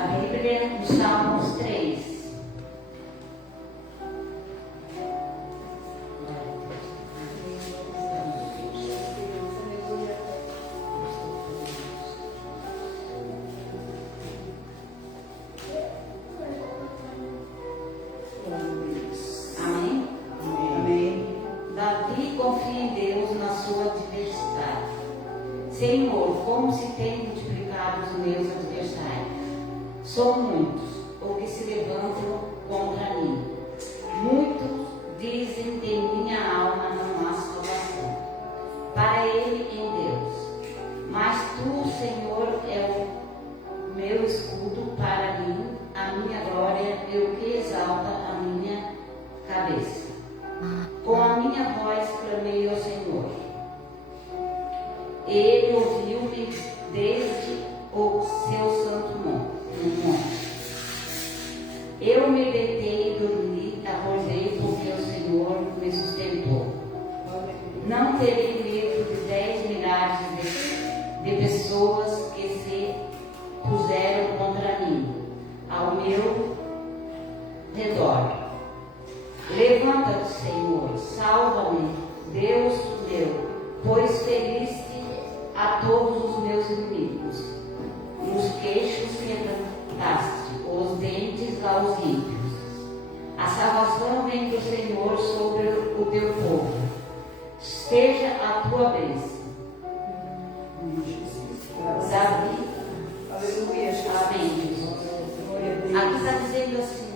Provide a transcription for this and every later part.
a Bíblia no Salmos 3. Amém? Amém. Davi confia em Deus na sua adversidade. Senhor, como se tem multiplicado os meus adversários? São muitos os que se levantam contra mim. Muitos dizem que em minha alma não há salvação. Para ele em Deus. Mas tu, Senhor, é o meu escudo para mim, a minha glória e o que exalta a minha cabeça. Com a minha voz clamei ao Senhor. Ele ouviu-me desde o seu santo monte. Eu me deitei e dormi, acordei porque o Senhor me sustentou. Não terei medo de 10 milhares de pessoas que se puseram contra mim, ao meu redor. Levanta-te, Senhor, salva-me, Deus meu, pois feriste a todos os meus inimigos. Nos queixos quebrantaste, os dentes aos ímpios. A salvação vem do Senhor sobre o teu povo. Seja a tua bênção. Davi. Aleluia. Amém, Jesus. Aqui está dizendo assim,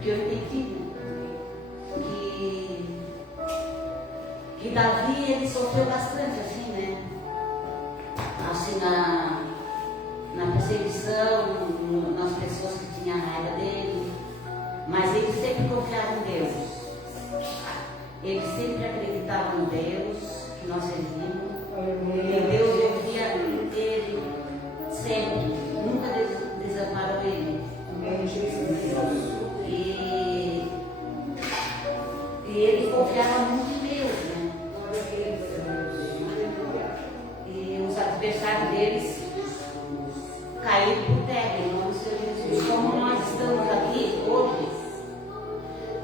que eu entendi que Davi, ele sofreu bastante assim, né? Assim, na perseguição, nas pessoas que tinham raiva dele. Mas ele sempre confiava em Deus. Ele sempre acreditava em Deus, que nós servimos. E Deus ouvia ele sempre. Nunca desamparou ele. E ele confiava muito em Deus, né? E os adversários deles caíram por terra, em nome do Senhor Jesus. Como nós estamos aqui hoje,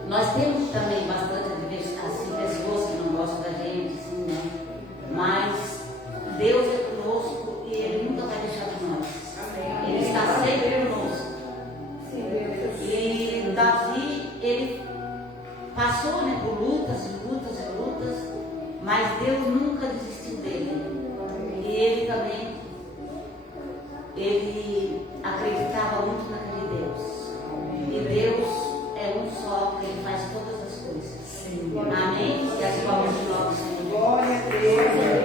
nós temos também bastante adversidade, assim, pessoas que não gostam da gente, assim, né? Mas Deus é conosco e Ele nunca vai deixar de nós. Ele está sempre conosco. E Davi, ele passou, né, por lutas e lutas e lutas, mas Deus nunca desistiu dele. E ele também, ele acreditava muito naquele Deus. E Deus é um só, que Ele faz todas as coisas. Amém? E as palmas de novo, Senhor. Glória a Deus.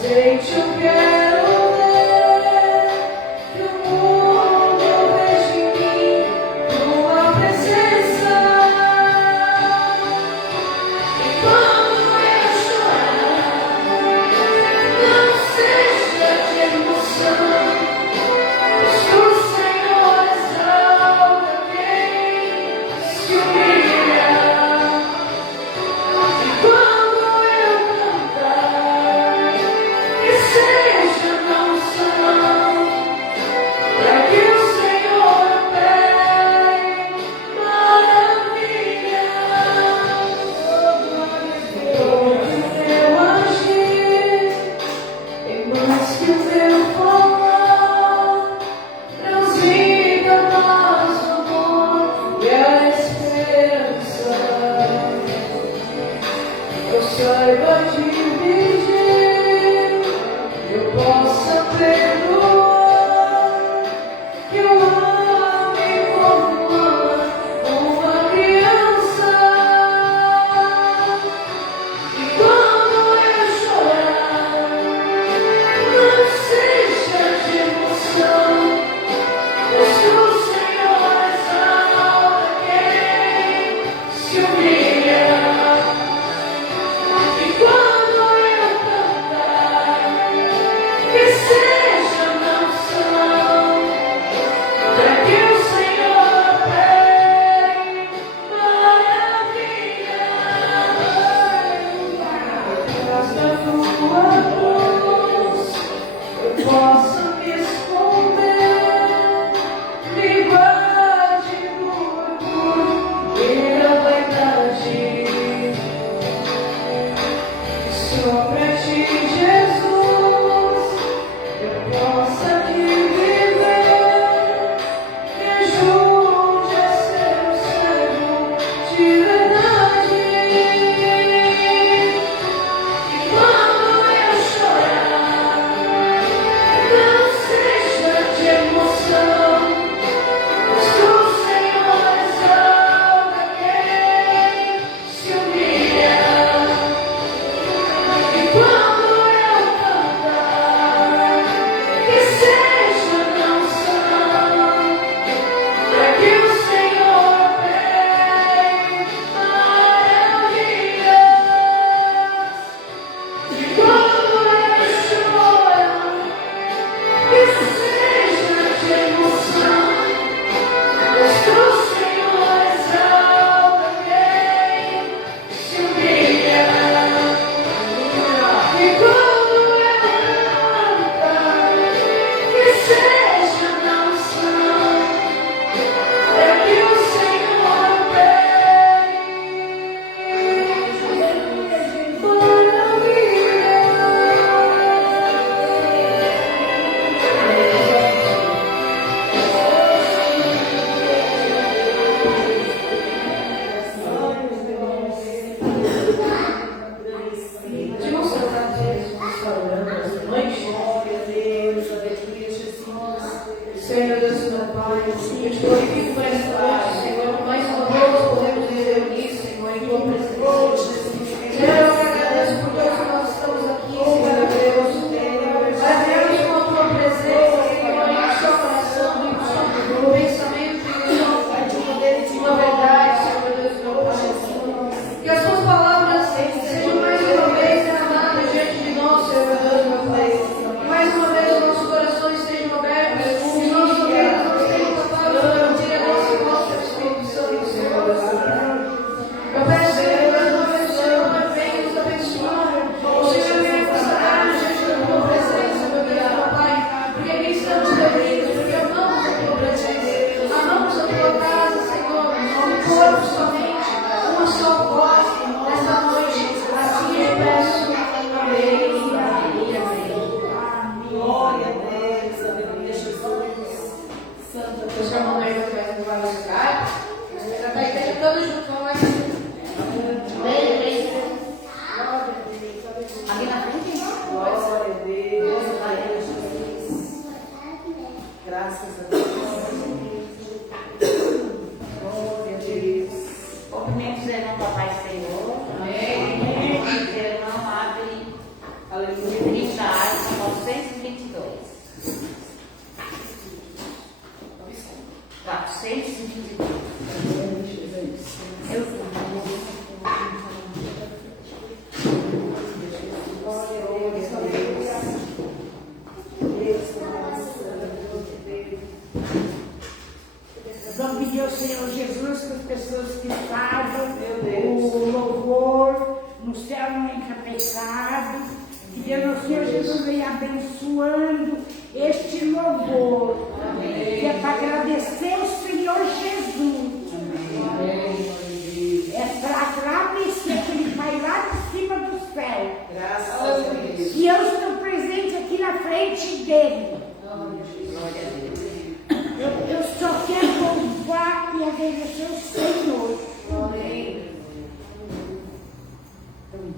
Seja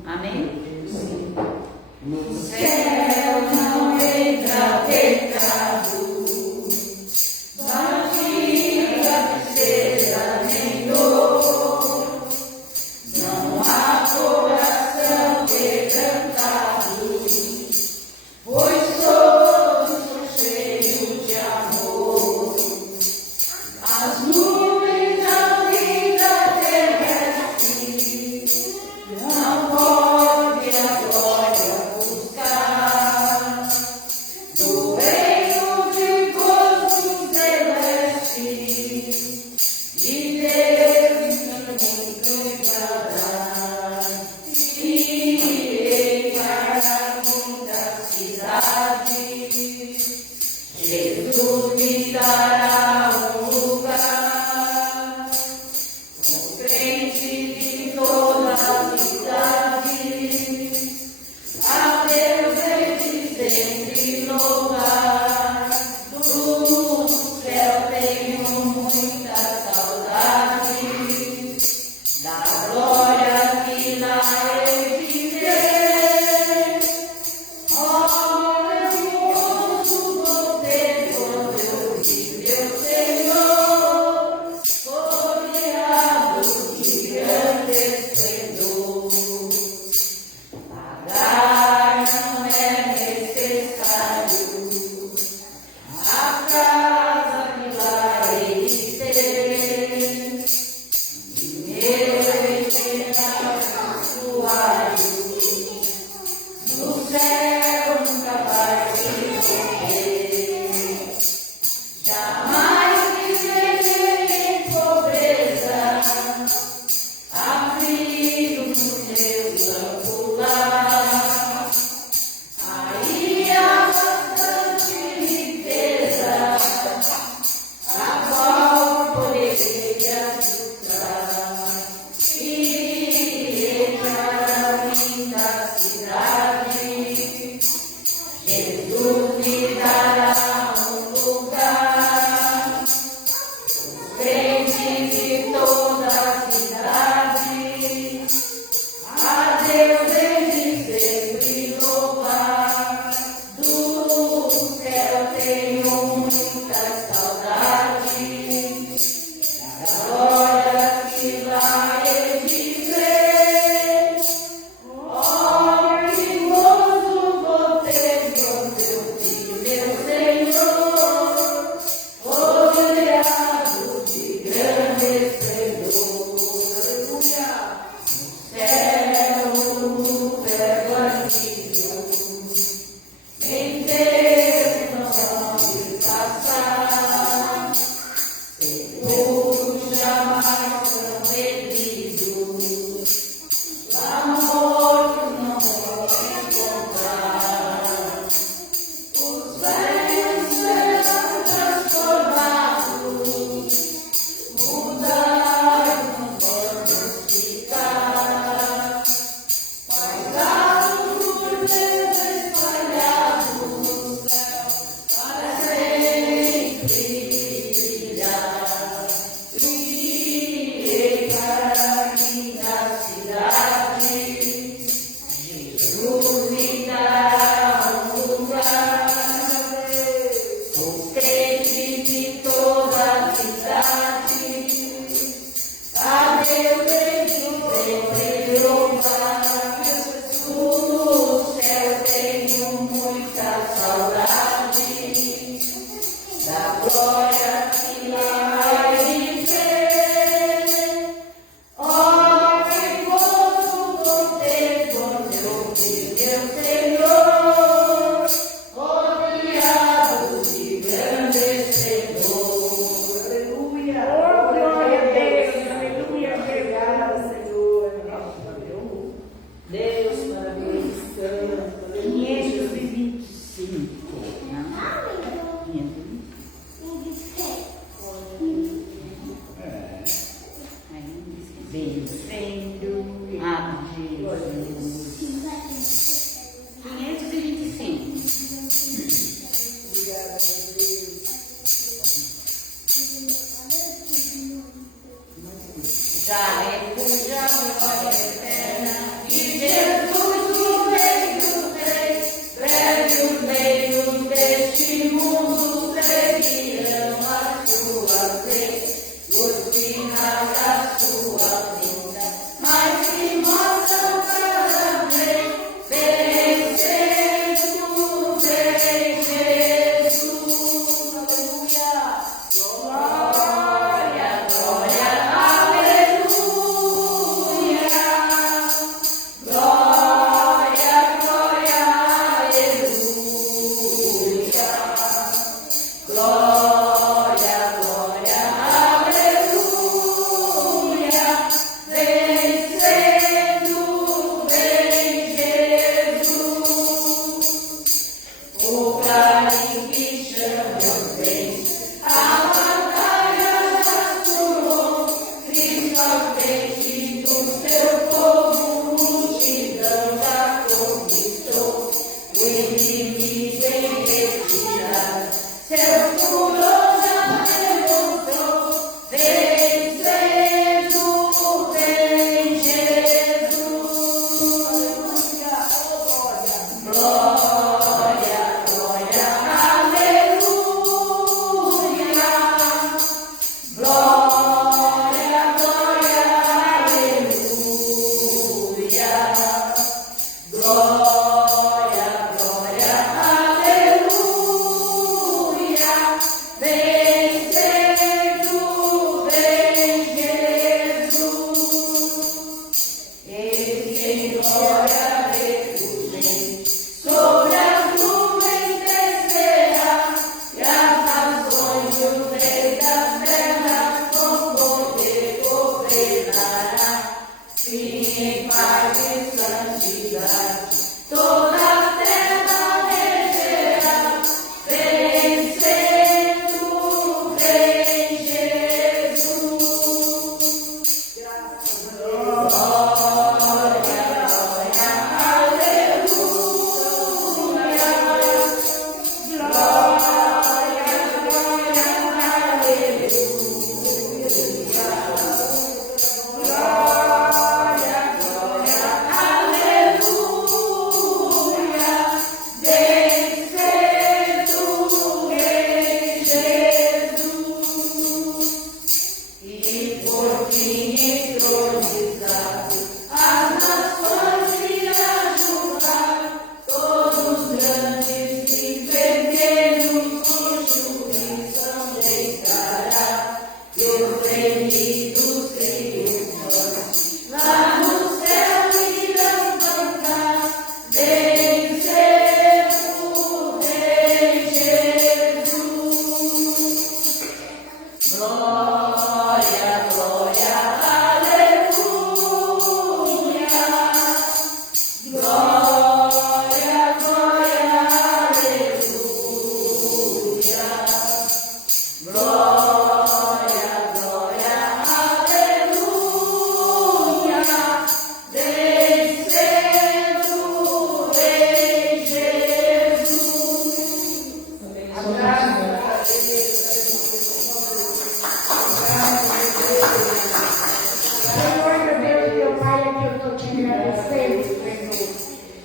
Amém? No céu não entra pecado, barriga, tristeza, nem dor. Não há coração quebrantado, pois todos são cheios de amor. As nuvens da vida terrestre não pode a glória buscar. Do reino de gozo celeste, de Deus muito livrará. Irei para muitas cidades, Jesus me dará um lugar, com crente de toda a cidade, a Deus é de sempre louvar. Do céu tenho muita saudade, da glória que lá hei de ver. Oh, glorioso vou ter quando eu vi meu Senhor, rodeado de grande esplendor. Pagar não é necessário, a casa que lá hei de ter. Dinheiro em santuário, no céu nunca vai se morrer. Jamais viverei em pobreza, abrigo no meu campo lá. Aí há bastante riqueza, a qual poderei ajudar. Irei para a linda cidade, Jesus me dará um lugar. Os crentes de toda a cidade, a Deus hei de sempre louvar. Do céu tenho muita saudade, da glória que lá hei de ver. Oh, que gozo vou ter quando eu vi meu Senhor, rodeado de grande esplendor. Aleluia! Céu, no evangelho, em Deus não vamos passar. Seguros jamais são erguidos, lá mortos não vão encontrar. Os velhos serão transformados, mudados não vamos ficar. Paisados por Deus espalhados no céu, para sempre brilhar. Irei para a linda cidade, Jesus me dará um lugar. Os crentes de toda a cidade, a Deus hei de sempre louvar. Do céu tenho muita saudade, da glória que lá hei de ver. Oh, que gozo vou ter quando eu vi meu Senhor, rodeado de grande esplendor. Aleluia. Oh, glória a Deus. Aleluia. Obrigada, Senhor. Deus maravilhoso, santo. Aleluia. 525. Vencendo a Jesus.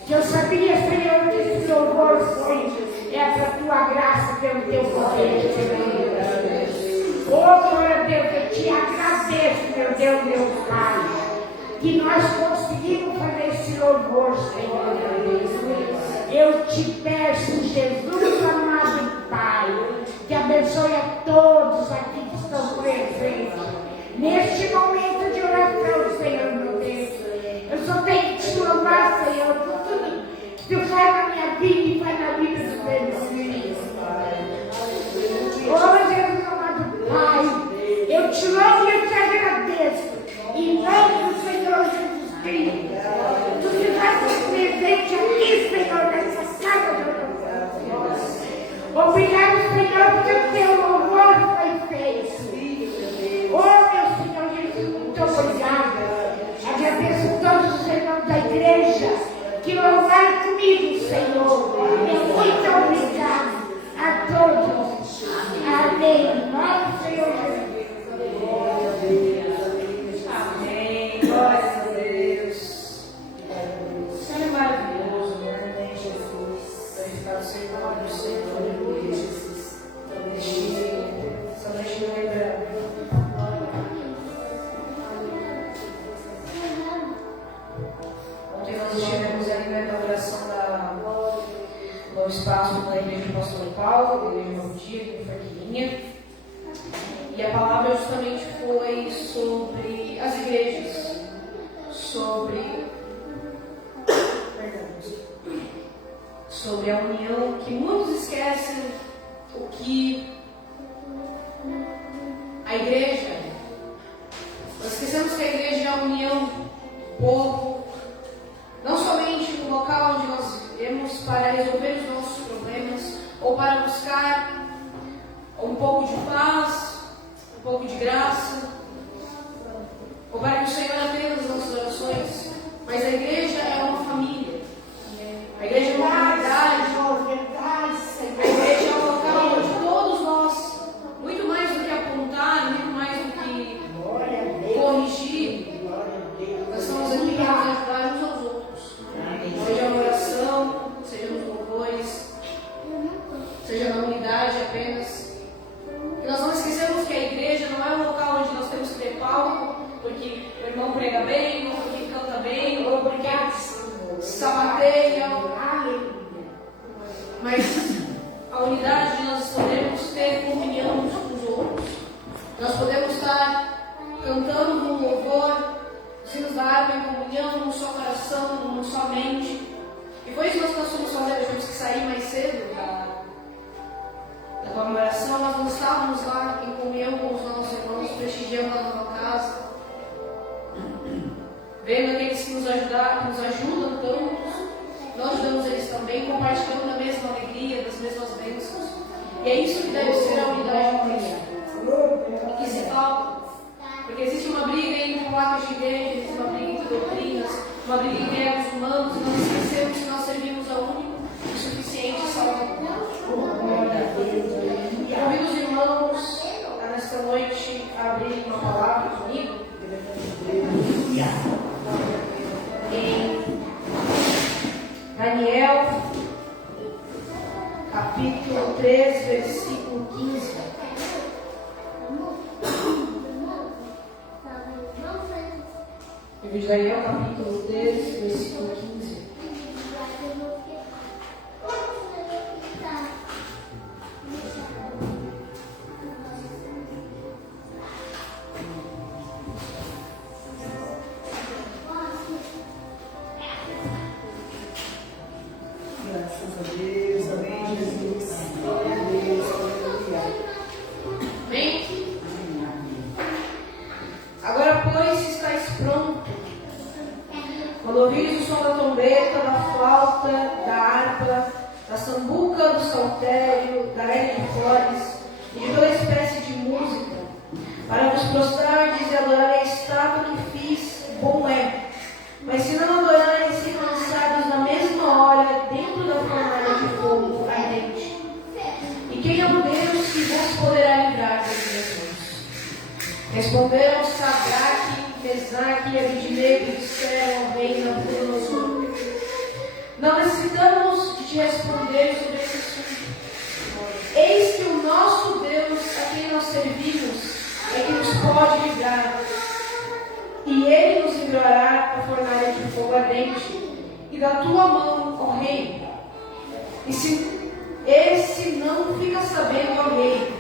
que eu sabia, Senhor, que esse louvor foi essa tua graça pelo teu poder, Senhor. Oh, glória a Deus, eu te agradeço, meu Deus, meu Pai, que nós conseguimos fazer esse louvor, Senhor. Eu te peço, Jesus amado Pai, que abençoe a todos aqui que estão presentes neste momento de oração, Senhor, meu Deus. Eu só tenho que te louvar, Senhor, por tudo que tu faz na minha vida e faz na vida dos meus filhos. Oh, Jesus amado Pai, eu te louvo e eu te agradeço. Em nome do Senhor Jesus Cristo, tu te fazes presente aqui, Senhor, nessa casa de oração. Obrigado, Senhor, porque o teu louvor foi feito. Oh, meu Senhor Jesus, muito obrigada. Agradeço todos os irmãos da igreja que louvaram comigo, Senhor. Muito obrigado a todos. Amém. Em nome do Senhor Jesus. Amém. Glória a Deus. O Senhor é maravilhoso, né, Jesus? Glorificado seja o nome do Senhor. Aleluia, Jesus. Essa noite me lembra. Ontem nós estivemos ali na inauguração do espaço da Igreja do Pastor Paulo, da Igreja do Dia, que foi Quirinha. E a palavra justamente foi sobre as igrejas, sobre a união, que muitos esquecem o que a igreja, nós esquecemos que a igreja é a união do povo, não somente no local onde nós vivemos para resolver os nossos problemas ou para buscar um pouco de paz, um pouco de graça, ou para que o Senhor atenda as nossas orações, mas a igreja é uma família, a igreja é uma comunidade, a igreja é um local onde todos nós, muito mais do que apontar, muito mais do que corrigir, nós estamos aqui para nos ajudar uns aos outros, seja na oração, seja nos louvores, seja na unidade apenas. E nós não esquecemos que a igreja não é um local onde nós temos que ter palco, porque o irmão prega bem, ou porque canta bem, ou porque sapateia, mas a unidade nós podemos ter comunhão uns com os outros. Nós podemos estar cantando num louvor, os hinos da harpa em comunhão, num só coração, numa só mente. E foi isso que nós fomos fazer, tivemos que sair mais cedo da comemoração. Nós não estávamos lá em comunhão com os nossos irmãos, prestigiando a nova casa, vendo aqueles que nos ajudam tanto, nós ajudamos eles também, compartilhando da mesma alegria, das mesmas bênçãos. E é isso que deve ser a unidade de Cristo. E que se falta, porque existe uma briga entre placas de igreja, existe uma briga entre doutrinas, uma briga entre egos humanos, e nós esquecemos que nós servimos ao único e suficiente Salvador. E convido os irmãos a nesta noite a abrirem uma palavra comigo. Em Daniel, capítulo 3, versículo 15. Livro de Daniel, capítulo 3, versículo 15. Graças a Deus, amém, Jesus. Glória a Deus, aleluia. Amém? Agora, pois, estáis pronto. Quando ouvires o som da trombeta, da flauta, da harpa, da sambuca, do saltério, da gaita de foles e de toda espécie de música, para vos prostrardes e adorar a estátua que fiz, bom é. Mas se não adorarem, serão lançados na mesma hora dentro da fornalha de fogo ardente. E quem é o Deus que vos poderá livrar das minhas mãos? Responderam Sadraque, Mesaque e Abednego e disseram ao rei Nabucodonosor: Não necessitamos de te responder sobre esse assunto. Eis que o nosso Deus, a quem nós servimos, é que nos pode livrar. E Ele nos livrará da fornalha de fogo ardente e da tua mão, ó Rei. E se esse não fica sabendo, ó Rei,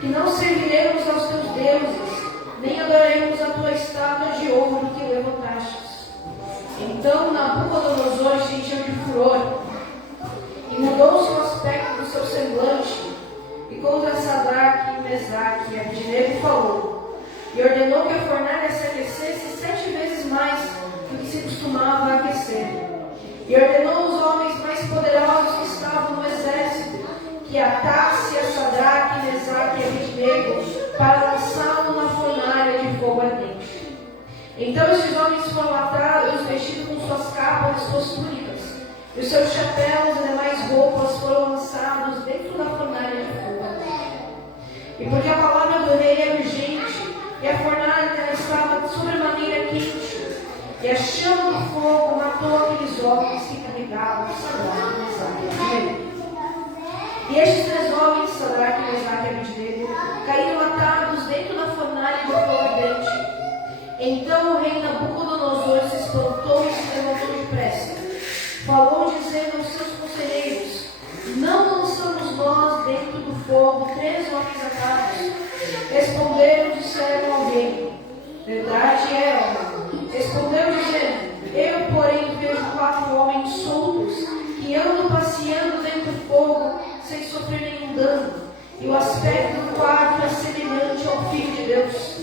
que não serviremos aos teus deuses, nem adoraremos a tua estátua de ouro que levantastes. Então Nabucodonosor se encheu de furor e mudou-se o aspecto do seu semblante, e contra Sadraque, Mesaque e Abednego falou, e ordenou que a fornalha se aquecesse 7 vezes mais do que se costumava aquecer. E ordenou os homens mais poderosos que estavam no exército que atasse a Sadraque, Mesaque e Abednego para lançá-lo na fornalha de fogo ardente. Então estes homens foram atados, vestidos com suas capas e suas túnicas, e os seus chapéus e demais roupas foram lançados dentro da fornalha de fogo ardente. E porque a palavra do rei era urgente, e a fornalha estava sobremaneira quente, e a chama do fogo matou aqueles homens que carregavam Sadraque, Mesaque e Abednego. E estes 3 homens, Sadraque, Mesaque e Abednego, caíram atados dentro da fornalha de fogo ardente. Então o rei Nabucodonosor se espantou e se levantou depressa. Falou dizendo aos seus conselheiros, não lançamos nós dentro do fogo 3 homens atados? Responderam e disseram ao rei, verdade é, homem. Respondeu dizendo, eu porém vejo 4 homens soltos, que andam passeando dentro do fogo, sem sofrer nenhum dano, e o aspecto do 4 é semelhante ao Filho de Deus.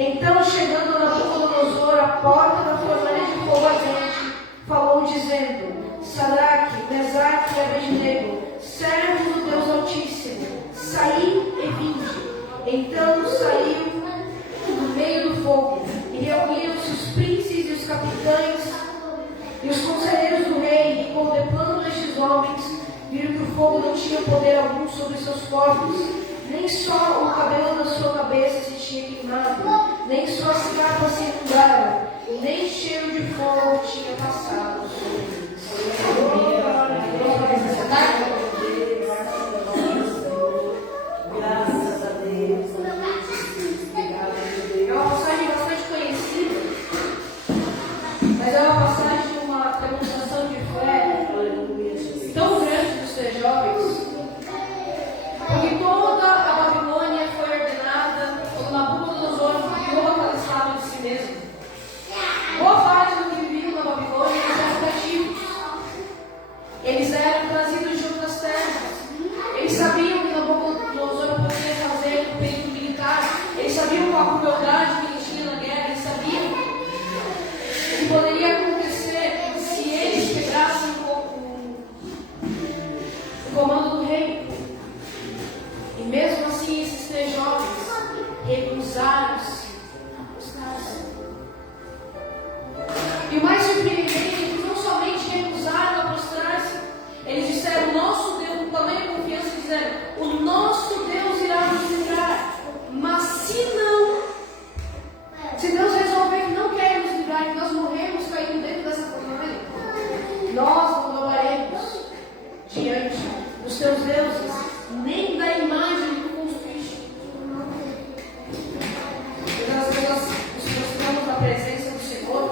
Então, chegando a Nabucodonosor à porta da fornalha de fogo ardente, falou dizendo, Sadraque, Mesaque e Abednego, servos do Deus Altíssimo, saí e vinde. Então saiu do meio do fogo, e reuniram-se os príncipes e os capitães e os conselheiros do rei, e contemplando estes homens, viram que o fogo não tinha poder algum sobre seus corpos, nem só o cabelo da sua cabeça se tinha queimado, nem suas capas se inundaram, nem cheiro de fogo tinha passado sobre eles. Graças a Deus. É uma passagem bastante conhecida, mas é uma passagem de uma demonstração de fé tão grande dos 3 jovens, porque toda a Babilônia foi ordenada quando Nabucodonosor criou aquela estátua de si mesmo. Boa parte do que viviam na Babilônia eram cativos. Eles eram trazidos de outras terras. Eles sabiam que Nabucodonosor poderia fazer no período militar. Eles sabiam qual a crueldade que ele tinha na guerra. Eles sabiam o que poderia acontecer se eles quebrassem o comando do rei. E mesmo assim, esses 3 jovens recusaram-se a prostrar-se. E o mais surpreendente é que eles não somente recusaram a prostrar-se, eles disseram, nosso Deus, com tamanha confiança, disseram, o nosso Deus irá nos livrar. Mas se Deus resolver que não quer nos livrar, que nós morremos caindo dentro dessa fornalha, nós não dobraremos diante dos teus deuses, nem da imagem que tu construíste. E nós nos prostramos na presença do Senhor,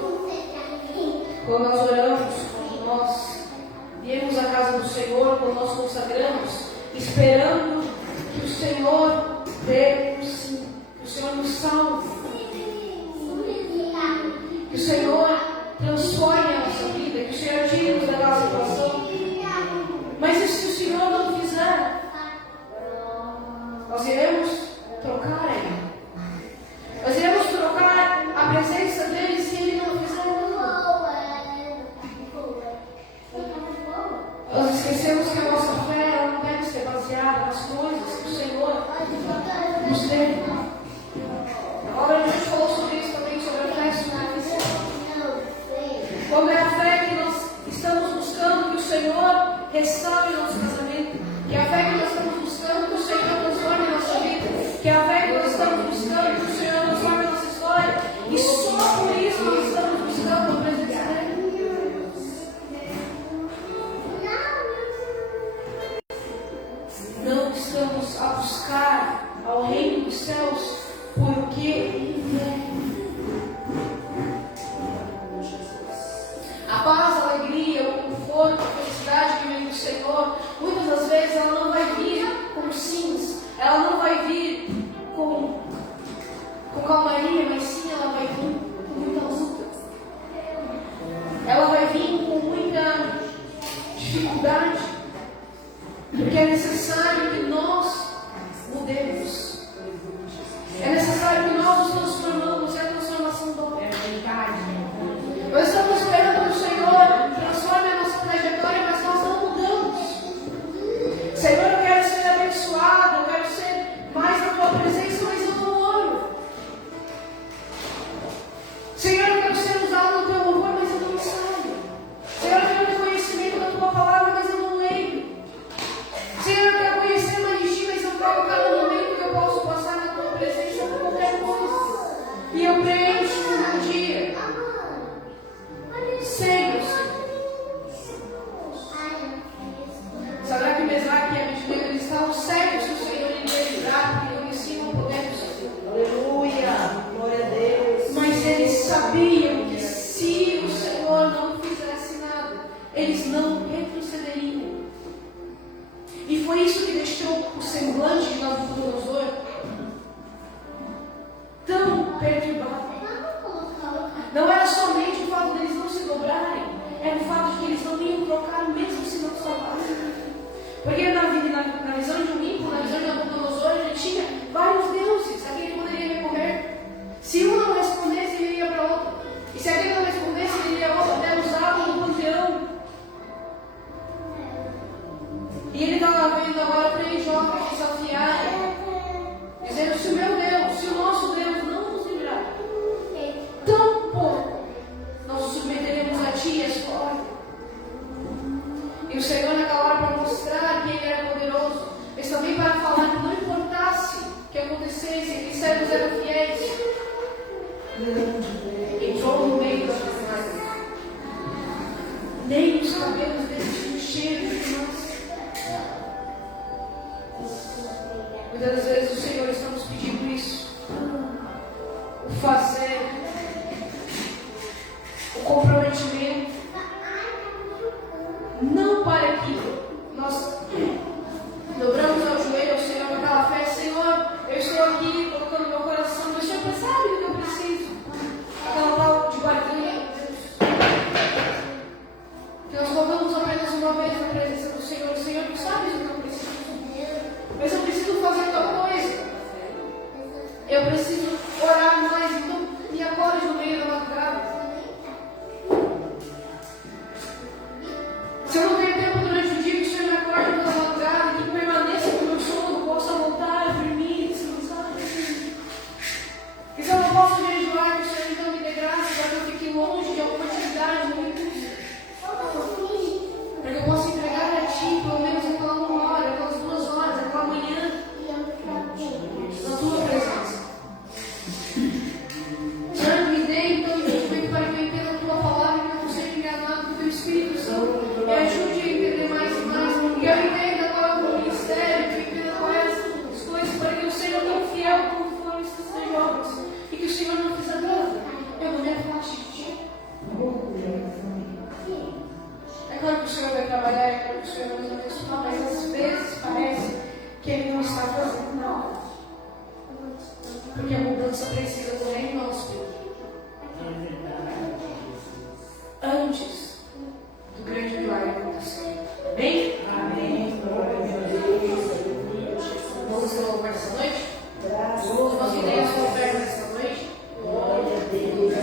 quando nós oramos, quando nós viemos à casa do Senhor, quando nós consagramos, esperando que o Senhor dê o sim, que o Senhor nos salve, que o Senhor transforme a nossa vida, que o Senhor tire-nos daquela situação. Mas e se o Senhor não fizer? Nós iremos trocar Ele. Nós iremos trocar a presença dEle se Ele não fizer nada. Nós esquecemos que a nossa fé não deve ser baseada nas coisas que o Senhor nos deu. A obra de Deus falou sobre isso também, sobre a fé superficial. Quando é a fé que nós estamos buscando que o Senhor restaure o nosso casamento, que é a fé que nós estamos buscando que o Senhor transforme a nossa vida, que é a fé que nós estamos buscando que o Senhor transforme a nossa história, e só por isso nós estamos buscando a presença dEle. calmaria, mas sim ela vai vir com muita luta. Ela vai vir com muita dificuldade, porque é necessário que nós mudemos. É necessário que nós nos transformamos, é a transformação do nós estamos esperando que o Senhor transforme a nossa trajetória, mas nós não mudamos. Senhor, eu quero ser abençoado, eu quero ser mais na tua presença, mas eu não oro. Senhor, eu quero ser usado no teu louvor, mas eu não saio. Senhor, eu quero ter conhecimento da tua palavra, mas eu não leio. Senhor, eu quero conhecer mais de ti, mas eu quero cada momento que eu posso passar na tua presença por qualquer coisa. E eu preencho um dia. Senhor, Sadraque, Mesaque e Abednego, eles estavam cegos que o Senhor lhe deu porque conheciam o poder do Senhor. Aleluia, glória a Deus. Mas eles sabiam que se o Senhor não fizesse nada, eles não retrocederiam. E foi isso que deixou o semblante de Nabucodonosor tão perturbado. Não era somente o fato deles não se dobrarem, era o fato de que eles não iam trocar mesmo se não salvassem. Porque na visão de um ímpio, na visão de Nabucodonosor, ele tinha vários deuses a quem ele poderia recorrer. Se um não respondesse, ele ia para outro. E se aquele não respondesse, ele ia até usar um panteão. E ele estava vendo agora 3 jovens desafiarem, dizendo: se o meu Deus, se o nosso Deus não nos livrar, tão pouco nós nos submeteremos a ti e a sua ordem. E o Senhor naquela hora, para mostrar que ele era poderoso, mas também para falar que não importasse o que acontecesse, que os servos eram fiéis, entrou no meio da jornada. Nem os cabelos deles tinham cheiro de fumaça. Muitas das vezes o Senhor está nos pedindo isso, o fazer, o comprometimento, não para que nós dobramos ao joelho ao Senhor com aquela fé: Senhor, eu estou aqui colocando meu coração, mas o Senhor sabe do que eu preciso, aquela tal de barganha, que nós colocamos apenas uma vez na presença do Senhor: Senhor, tu sabes o que eu preciso, mas eu preciso fazer tal coisa, eu preciso orar mais, então me acorde no meio da madrugada. Se eu não tenho tempo durante o dia, que o Senhor me acorde na madrugada, que permaneça com o meu sono, possa voltar a dormir, descansar. E se eu não posso jejuar, que o Senhor então me dê graça para que eu fique longe de alguma atividade no impulso, para que eu possa entregar a Ti pelo menos aquela 1 hora, aquelas 2 horas, aquela manhã, na Tua presença. Senhor, me dê então entendimento para que eu entenda a Tua palavra e que eu não seja enganado pelo Teu Espírito Santo. Me ajude a entender mais e mais, que eu entenda qual é o ministério, que eu entenda quais as coisas, para que eu seja tão fiel como foram esses jovens, e que o Senhor não fizer nada, eu não me afaste de Ti. É claro que o Senhor vai trabalhar, é claro que o Senhor vai nos abençoar, mas às vezes parece que Ele não está fazendo nada, porque a mudança precisa também em nós, antes do grande milagre acontecer. Amém? Amém. Vamos ter louvor nessa noite? Nós iremos a oferta nessa noite. Glória a Deus.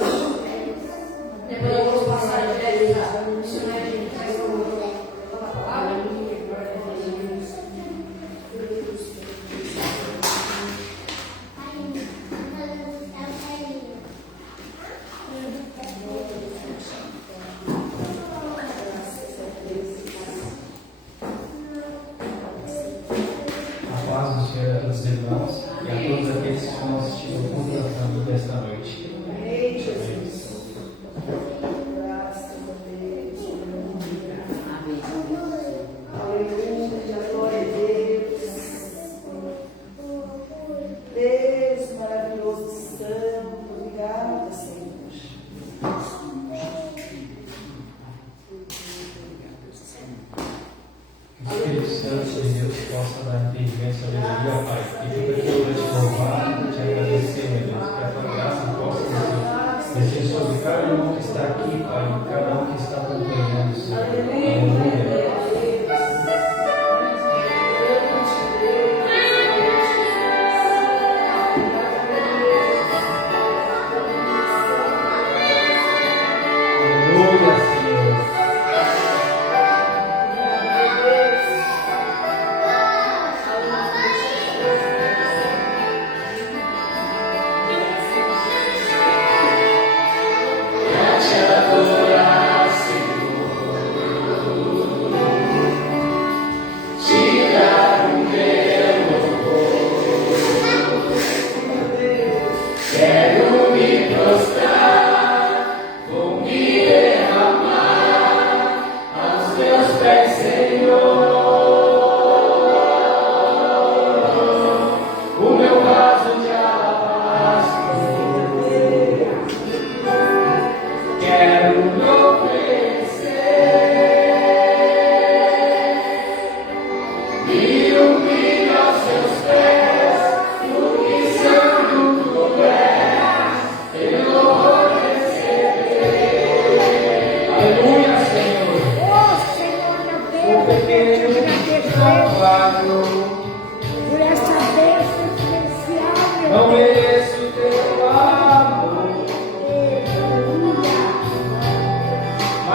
Depois nós vamos passar direto para o missionário que faz a palavra. Os irmãos e a todos aqueles que estão assistindo o culto da família esta noite. Amém, Jesus. Aleluia, glória a Deus. Deus maravilhoso, santo, obrigada, Senhor. Que o Espírito Santo de Deus possa dar entendimento, sabedoria, Pai. E fica aqui hoje te louvar, te agradecer, meu Deus, Descer sobre cada irmão que está aqui, Pai, cada um que está acompanhando, Senhor.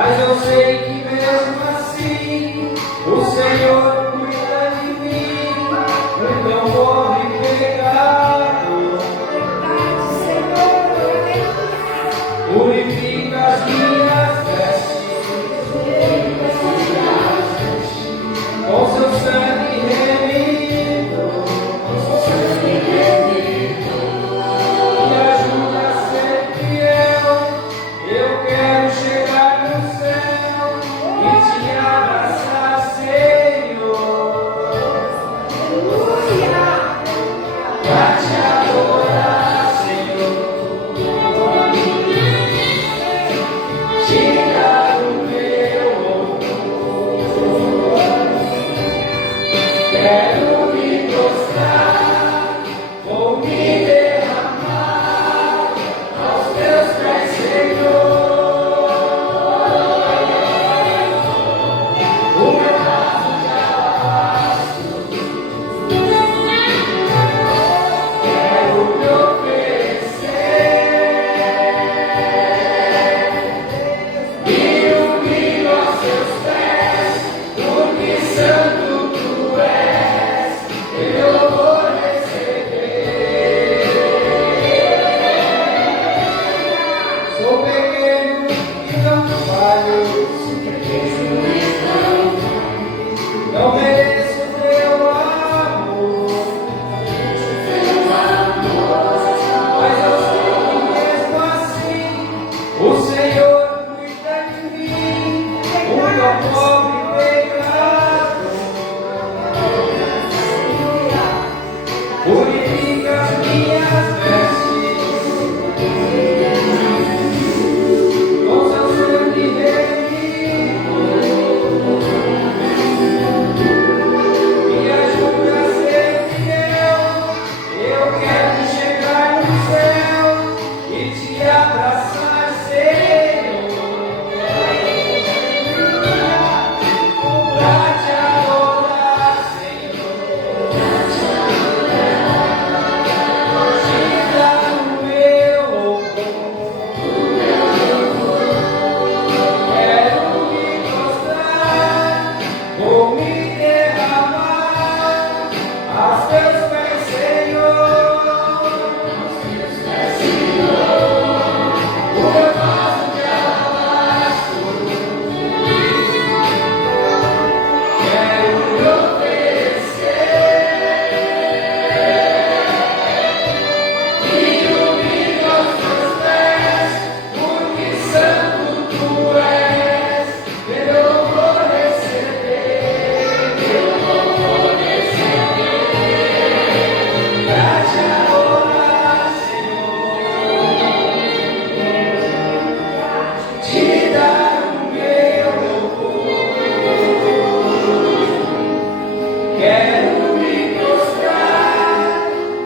Aleluia.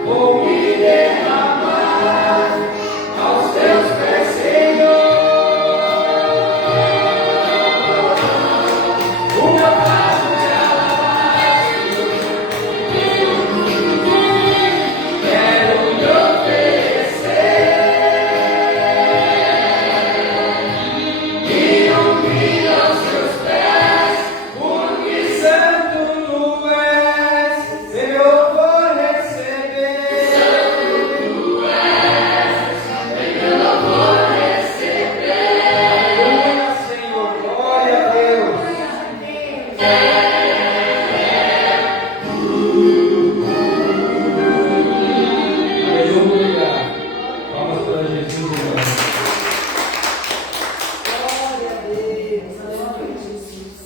Vou me derramar aos teus pés, Aleluia. Palmas para Jesus, irmão. Glória a Deus, glória a Jesus.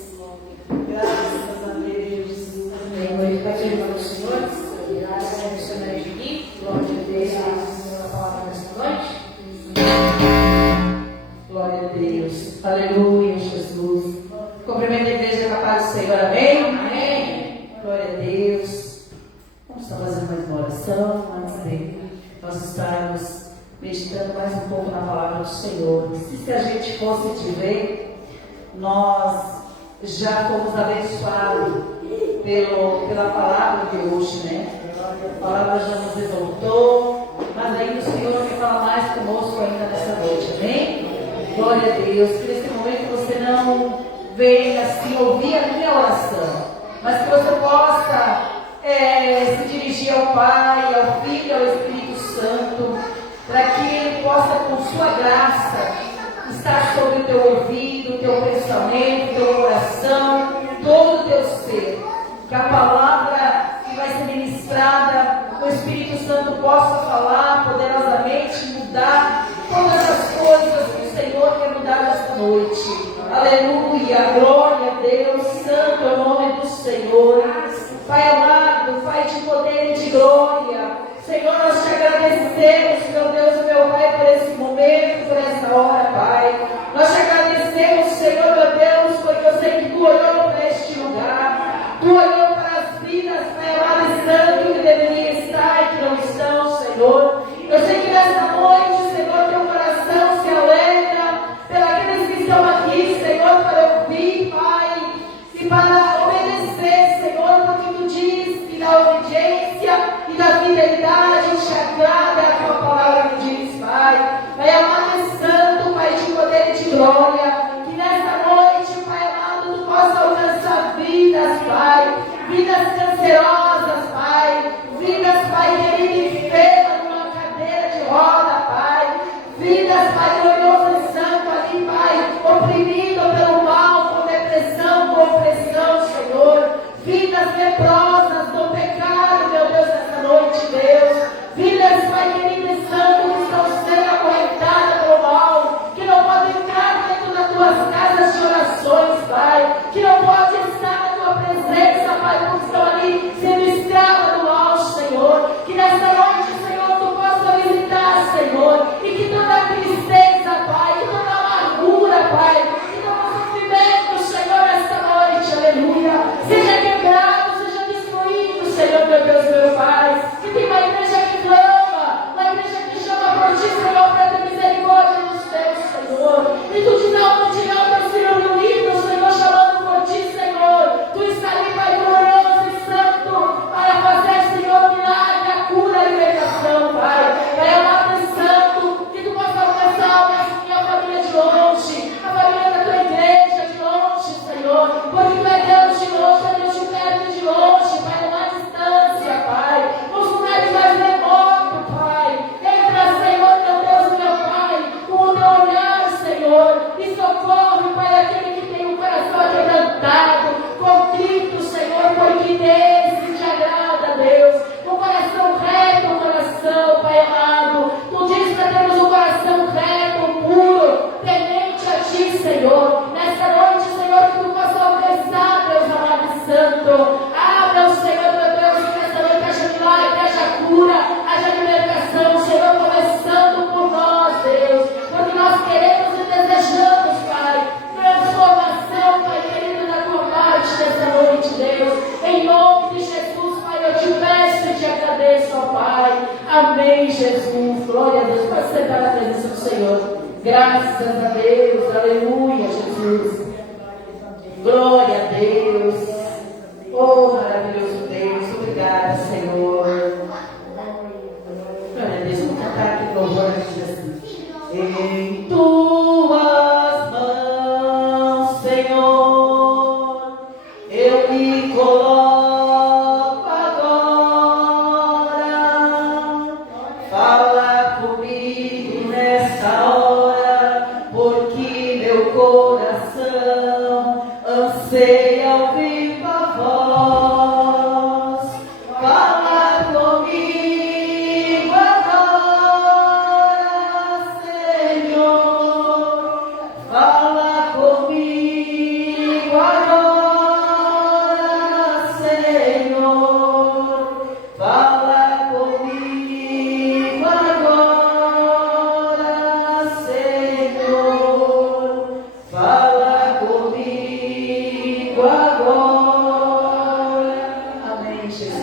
Graças a Deus. Glorificação para o Senhor. Graças ao missionário de Gui. Glória a Deus. A palavra nesta noite. Glória a Deus. Aleluia, Jesus. Cumprimento a igreja com a paz do Senhor. Amém? Amém. Glória a Deus. Vamos estar fazendo mais uma oração antes de nós estarmos meditando mais um pouco na palavra do Senhor. Se a gente fosse te ver, nós já fomos abençoados pela palavra de hoje, né? A palavra já nos exaltou, mas aí o Senhor quer falar mais conosco ainda nessa noite, amém? Glória a Deus. Que nesse momento você não venha assim ouvir a minha oração, mas que você possa se dirigir ao Pai, ao Filho e ao Espírito Santo, para que Ele possa, com sua graça, estar sobre o teu ouvido, o teu pensamento, o teu coração, todo o teu ser. Que a palavra que vai ser ministrada, o Espírito Santo possa falar poderosamente, mudar todas as coisas que o Senhor quer mudar nesta noite. Aleluia, glória a Deus, santo é o nome do Senhor. Pai amado, Pai de poder e de glória, Senhor, nós te agradecemos, meu Deus e meu Pai, por esse momento, por essa hora, Pai. Nós te agradecemos, Senhor, meu Deus, porque eu sei que Tu olhou para este lugar, Tu olhou para as vidas, Pai amado e santo, que deveriam estar e que não estão, Senhor. Eu sei que nesta noite, Senhor, teu coração se alegra pelos que estão aqui, Senhor, para ouvir, Pai, e para obedecer, Senhor, porque Tu diz que da obediência e da fidelidade te agrada a Tua palavra que diz, Pai. Pai amado e santo, Pai de poder e de glória, que nesta noite, Pai amado, Tu possa alcançar vidas, Pai, vidas cancerosas, Pai, vidas, Pai querido, enfermas numa cadeira de roda, Pai, vidas, Pai glorioso e santo ali, Pai, oprimido pelo mal, com depressão, com opressão, Senhor, vidas leprosas do pecado, meu Deus, nessa noite, Deus, vidas, Pai querido e santo, que estão sendo acorrentadas pelo mal, que não podem entrar dentro das Tuas casas de orações, Pai, que não podem estar na Tua presença, Pai, porque estão ali sendo escravas do mal, Senhor, que nessa noite, Senhor, Tu possa visitar, Senhor, e que toda tristeza, Pai, que toda amargura, Pai, que todo sofrimento, Senhor, nesta noite, aleluia, seja quebrado, seja destruído, Senhor, meu Deus, meu Pai, que tem uma igreja que clama, uma igreja que chama por Ti, Senhor, para ter misericórdia dos Teus, Senhor, e Tu diz aonde não serão reunidos, Senhor, chamando por Ti, Senhor, Tu está ali, Pai glorioso e santo, para fazer, Senhor, milagre, a cura, a libertação, Pai, Pai amado e santo, que Tu possa alcançar a minha família de longe, a família da Tua igreja de longe, Senhor, porque Tu é Deus de longe, é Deus de perto e de longe, Pai, numa distância, Pai, nos lugares mais remotos, Pai, entra, Senhor, meu Deus, meu Pai, com o Teu olhar, Senhor, e socorre, Pai, aquele que tem um coração quebrantado, contrito, Senhor, porque desse te agrada, Deus, um coração reto, um coração, Pai amado, Tu diz para termos um coração reto, puro, temente a Ti, Senhor, nesta noite, Senhor, que Tu possa alcançar, Deus amado e santo, meu Senhor, meu Deus, que nesta noite haja milagre, haja cura, haja libertação, Senhor, começando por nós, Deus, porque nós queremos e desejamos, Pai, transformação, Pai querido, da Tua parte nesta noite, Deus, em nome de Jesus, Pai, eu Te peço e Te agradeço, ó Pai, amém, Jesus, glória a Deus, pode sentar na presença do Senhor, graças a Deus, aleluia, Jesus, glória a Deus, oh, maravilhoso Deus, obrigada, Senhor, glória a Deus, vamos cantar aqui no louvor, assim, em Tuas mãos, Senhor, eu me coloco agora, fala comigo nessa hora, porque meu coração anseia ao viva voz, fala comigo agora, Senhor, fala comigo agora, Senhor, fala comigo agora, Senhor, fala comigo agora. Amém, Jesus.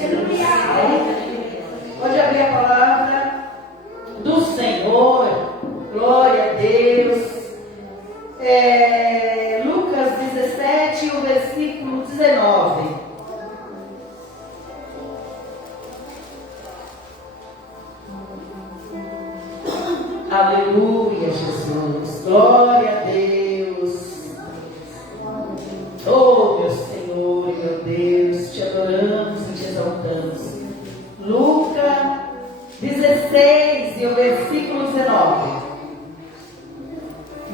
Pode abrir a palavra do Senhor. Glória a Deus. Lucas 17, o versículo 19. Aleluia, Jesus. Glória a Deus. Oh, meu Senhor e meu Deus, te adoramos e te exaltamos. Lucas 16 e o versículo 19.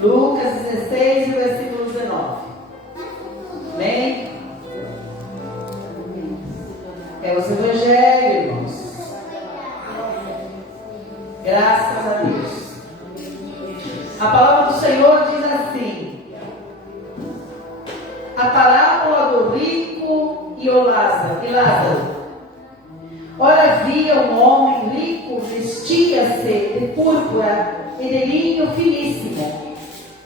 Lucas 16 e o versículo 19. Amém? É os evangelhos, irmãos. Graças a Deus. A palavra do Senhor diz assim: a parábola do rico e o Lázaro. Ora, havia um homem rico, vestia-se de púrpura e de linho finíssimo,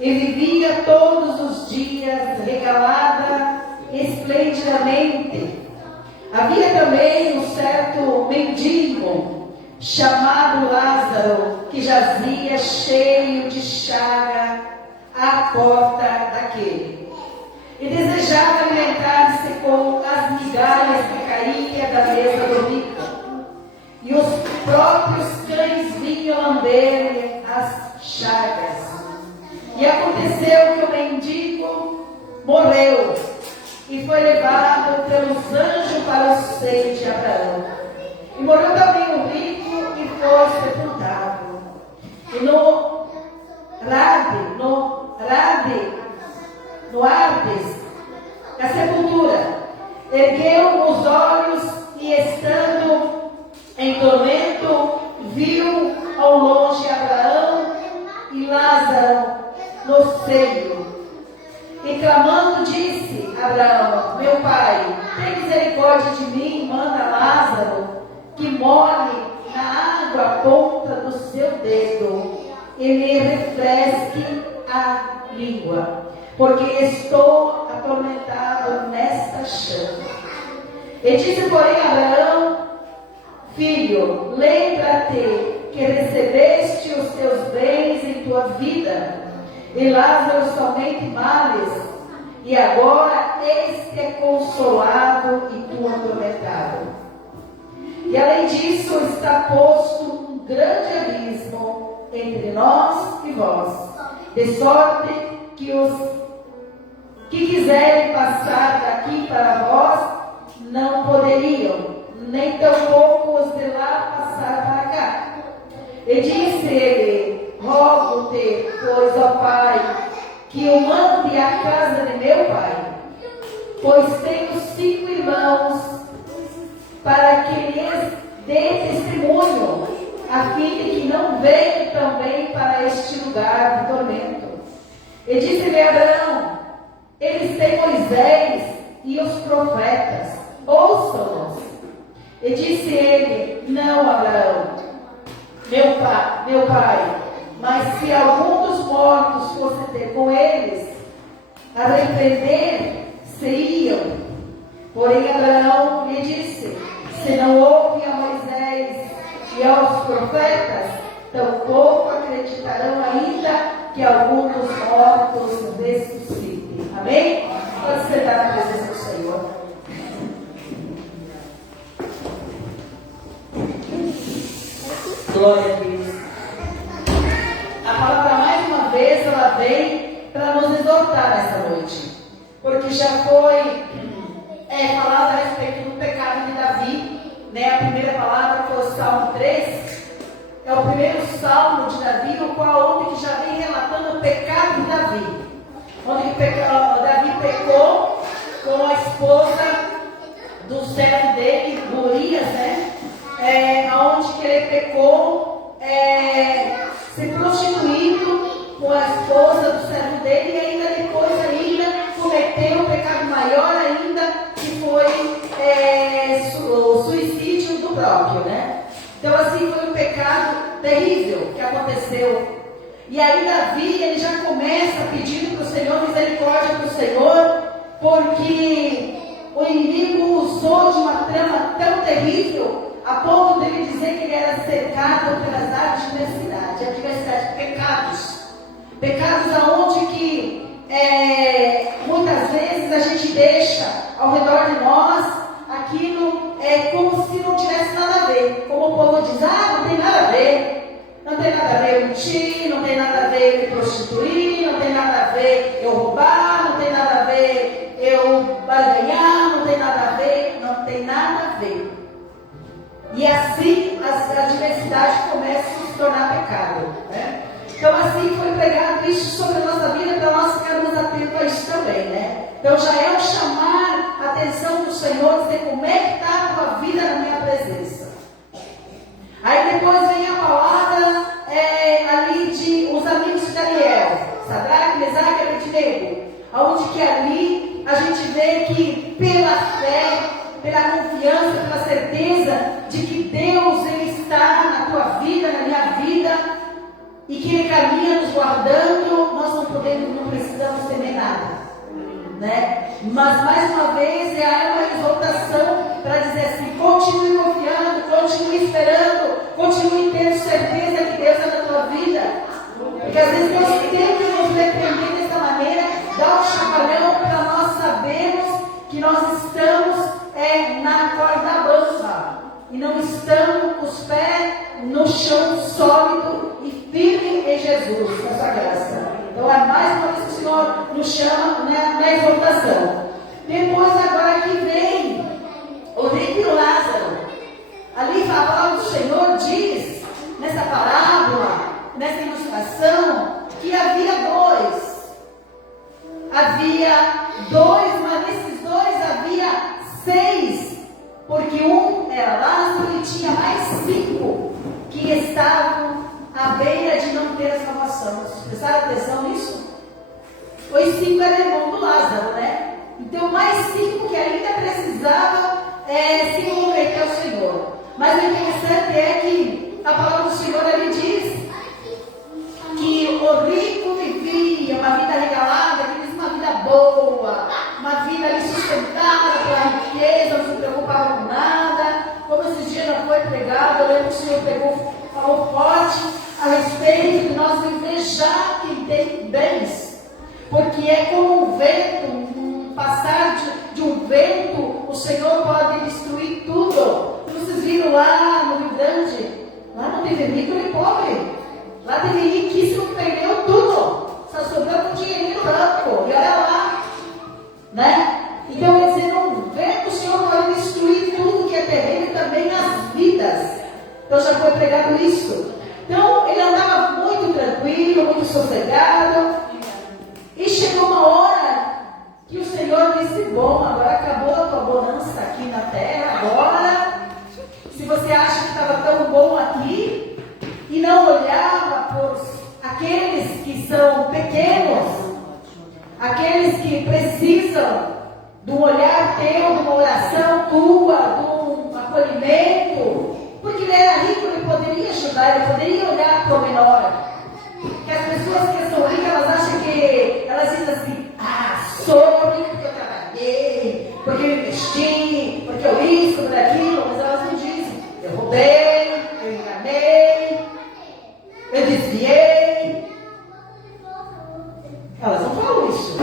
e vivia todos os dias regalada esplendidamente. Havia também um certo mendigo, chamado Lázaro, que jazia cheio de chaga à porta daquele, e desejava alimentar-se com as migalhas que caíam da mesa do rico, e os próprios cães vinham lamber as chagas. E aconteceu que o mendigo morreu e foi levado pelos anjos para o seio de Abraão. E morreu também o rico e foi sepultado. E no Hades, a sepultura, ergueu os olhos e, estando em tormento, viu ao longe Abraão e Lázaro no seio. E clamando disse: Abraão, meu pai, tem misericórdia de mim, manda Lázaro que molhe na água a ponta do seu dedo e me refresque a língua, porque estou atormentado nesta chama. E disse, porém, Abraão: filho, lembra-te que recebeste os teus bens em tua vida, e Lázaro somente males, e agora este é consolado e tu atormentado. E além disso está posto um grande abismo entre nós e vós, de sorte que os que quiserem passar daqui para vós não poderiam, nem tampouco os de lá passar para cá. E disse ele: rogo-te, pois, ó Pai, que o mande à casa de meu pai, pois tenho 5 irmãos, para que lhes dê testemunho, a fim de que não venham também para este lugar de tormento. E disse-lhe Abraão: eles têm Moisés e os profetas, ouçam-nos. E disse ele: não, Abraão, meu pai, mas se algum dos mortos fosse ter com eles, arrepender-se-iam. Porém Abraão lhe disse: se não ouve a Moisés e aos profetas, tampouco acreditarão ainda que algum dos mortos ressuscite. Amém? Pode sentar na presença do Senhor. Glória a Deus. A palavra, mais uma vez, ela vem para nos exortar nessa noite, porque já foi falado a respeito do pecado de Davi, né? A primeira palavra foi o Salmo 3, é o primeiro salmo de Davi, no qual onde que já vem relatando o pecado de Davi, onde que Davi pecou com a esposa do servo dele, Urias, né? Onde que ele pecou, se prostituindo com a esposa do servo dele, e ainda depois cometeu um pecado maior ainda, que foi o suicídio do próprio, né? Então assim foi um pecado terrível que aconteceu. E aí Davi, ele já começa pedindo para o Senhor misericórdia para o Senhor, porque o inimigo usou de uma trama tão terrível a ponto dele dizer que ele era cercado pelas adversidades de pecados aonde que muitas vezes a gente deixa ao redor de nós aquilo como se não tivesse nada a ver, como o povo diz, não tem nada a ver, não tem nada a ver eu mentir, não tem nada a ver eu me prostituir, não tem nada a ver eu roubar, não tem nada a ver eu barganhar, não tem nada a ver, não tem nada a ver. E assim a adversidade começa a se tornar pecado, né? Então assim foi pregado isso sobre a nossa vida, para nós ficarmos atentos a isso também, né? Então já é o chamar a atenção do Senhor, dizer como é que está a tua vida na minha presença. Aí depois vem a palavra ali de os amigos de Daniel, Sadraque, Mesaque e Abednego, onde que ali a gente vê que pela fé, pela confiança, pela certeza de que Deus ele está na tua vida, na minha vida, e que Ele caminha nos guardando, nós não precisamos temer nada, né? Mas mais uma vez é uma exortação para dizer assim: continue confiando, continue esperando, continue tendo certeza que Deus é na tua vida, porque às vezes Deus tem que nos repreender dessa maneira, dar um chacoalhão para nós sabermos que nós estamos na corda bamba e não estamos com os pés no chão sólido e firme em Jesus, nessa graça. Então é mais uma vez que o Senhor nos chama, né, na exortação. Depois agora que vem o rico e o Lázaro. Ali a palavra do Senhor diz, nessa parábola, nessa ilustração, que havia dois, mas nesses dois havia 6, porque um era Lázaro e tinha mais 5 que estavam à beira de não ter a salvação. Vocês prestaram atenção nisso? Os 5 eram irmãos do Lázaro, né? Então mais 5 que ainda precisavam se converter ao Senhor. Mas o interessante é que a palavra do Senhor ele diz que o rico vivia uma vida regalada, que vivia uma vida boa, uma vida ali sustentada pela riqueza, não se preocupava com nada. Como esses dias já foi pregado, eu lembro que o Senhor falou forte a respeito de nós invejar quem tem bens, porque é como um vento, um passar de um vento, o Senhor pode destruir tudo. Vocês viram lá no Rio Grande, lá não teve rico nem pobre, lá teve riquíssimo que perdeu tudo, só sobrou com dinheiro no banco, e olha lá, né? Então, quer dizer, não vê que o Senhor pode destruir tudo que é terreno e também as vidas. Então já foi pregado isso. Então ele andava muito tranquilo, muito sossegado, e chegou uma hora que o Senhor disse: bom, agora acabou a tua bonança aqui na terra, agora se você acha que estava tão bom aqui e não olhava por aqueles que são pequenos, aqueles que precisam de um olhar teu, de uma oração tua, de um acolhimento, porque ele era rico, ele poderia ajudar, ele poderia olhar para o menor. Que as pessoas que são ricas, elas acham que, elas dizem assim: sou rico porque eu trabalhei, porque eu investi, porque eu isso, porque aquilo, mas elas não dizem: eu roubei, eu enganei, eu desviei. Elas não falam isso.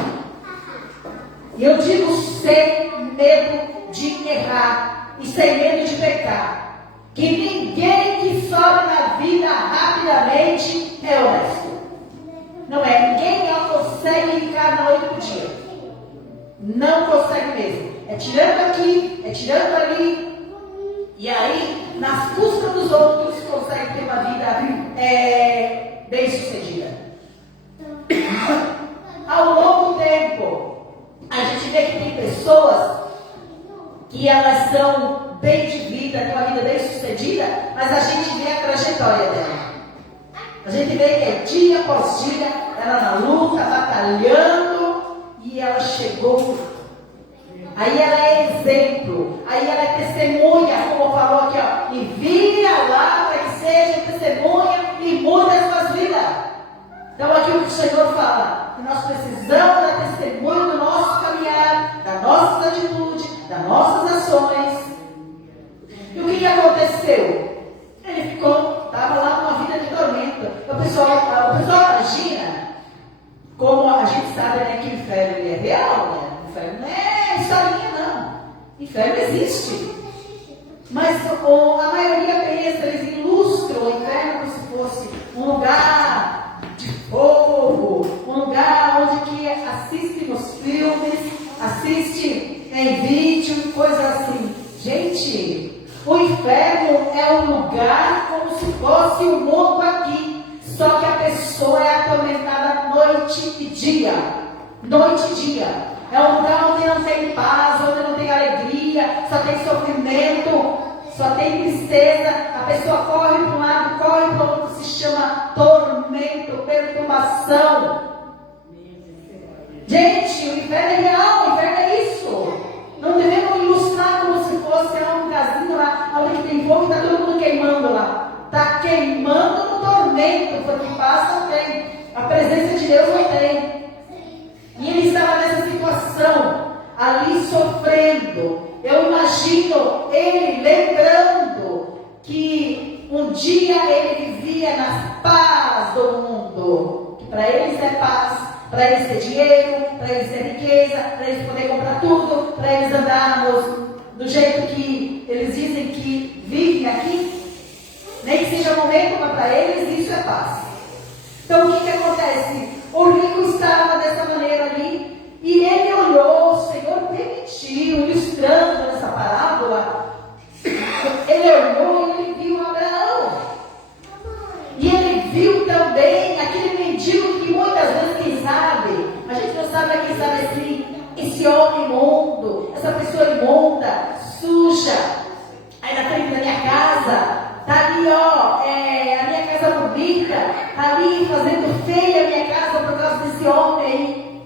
E eu digo sem medo de errar e sem medo de pecar, que ninguém que sobe na vida rapidamente é honesto. Não é, ninguém consegue ficar na noite do dia. Não consegue mesmo. É tirando aqui, é tirando ali. E aí, nas custas dos outros, consegue ter uma vida bem sucedida. Ao longo do tempo, A gente vê que tem pessoas que elas são bem de vida, têm uma vida bem sucedida, mas a gente vê a trajetória dela. A gente vê que é dia após dia, ela na luta, batalhando, e ela chegou. Aí ela é exemplo, aí ela é testemunha, como falou aqui, ó, e vira lá para que seja testemunha e muda as suas vidas. Então aqui o que o Senhor fala, que nós precisamos da testemunha do nosso caminhar, da nossa atitude, das nossas ações. E o que aconteceu? Ele estava lá numa vida de tormento. O pessoal imagina, como a gente sabe, né, que o inferno é real, né? O inferno não é historinha, não. O inferno existe. Mas a maioria pensa, eles ilustram o inferno como se fosse um lugar de fogo, um lugar onde que assiste nos filmes, assiste em vídeo, coisa assim. Gente, o inferno é um lugar como se fosse o mundo aqui, só que a pessoa é atormentada noite e dia. Noite e dia. É um lugar onde não tem paz, onde não tem alegria, só tem sofrimento, só tem tristeza. A pessoa corre para um lado, corre para o outro, se chama tormento, perturbação. Gente, o inferno é real, o inferno é isso. Não devemos ilustrar como se fosse um lugarzinho lá, onde tem fogo e está todo mundo queimando lá. Está queimando no tormento, porque paz não tem, a presença de Deus não tem. E ele estava nessa situação, ali sofrendo. Eu imagino ele lembrando que um dia ele vivia na paz do mundo. Que para eles é paz, para eles ter dinheiro, para eles ter riqueza, para eles poderem comprar tudo, para eles andarmos do jeito que eles dizem que vivem aqui. Nem que seja momento, mas para eles isso é paz. Então o que acontece? O rico estava dessa maneira ali e ele olhou, o Senhor permitiu, ilustrando essa parábola, ele olhou e ele viu Abraão. E ele viu também aquele mendigo que muitas vezes, quem sabe, a gente não sabe, mas quem sabe assim, esse homem imundo, essa pessoa imunda, suja, aí na frente da minha casa. Está ali, ó, a minha casa bonita, está ali fazendo feia a minha casa por causa desse homem aí,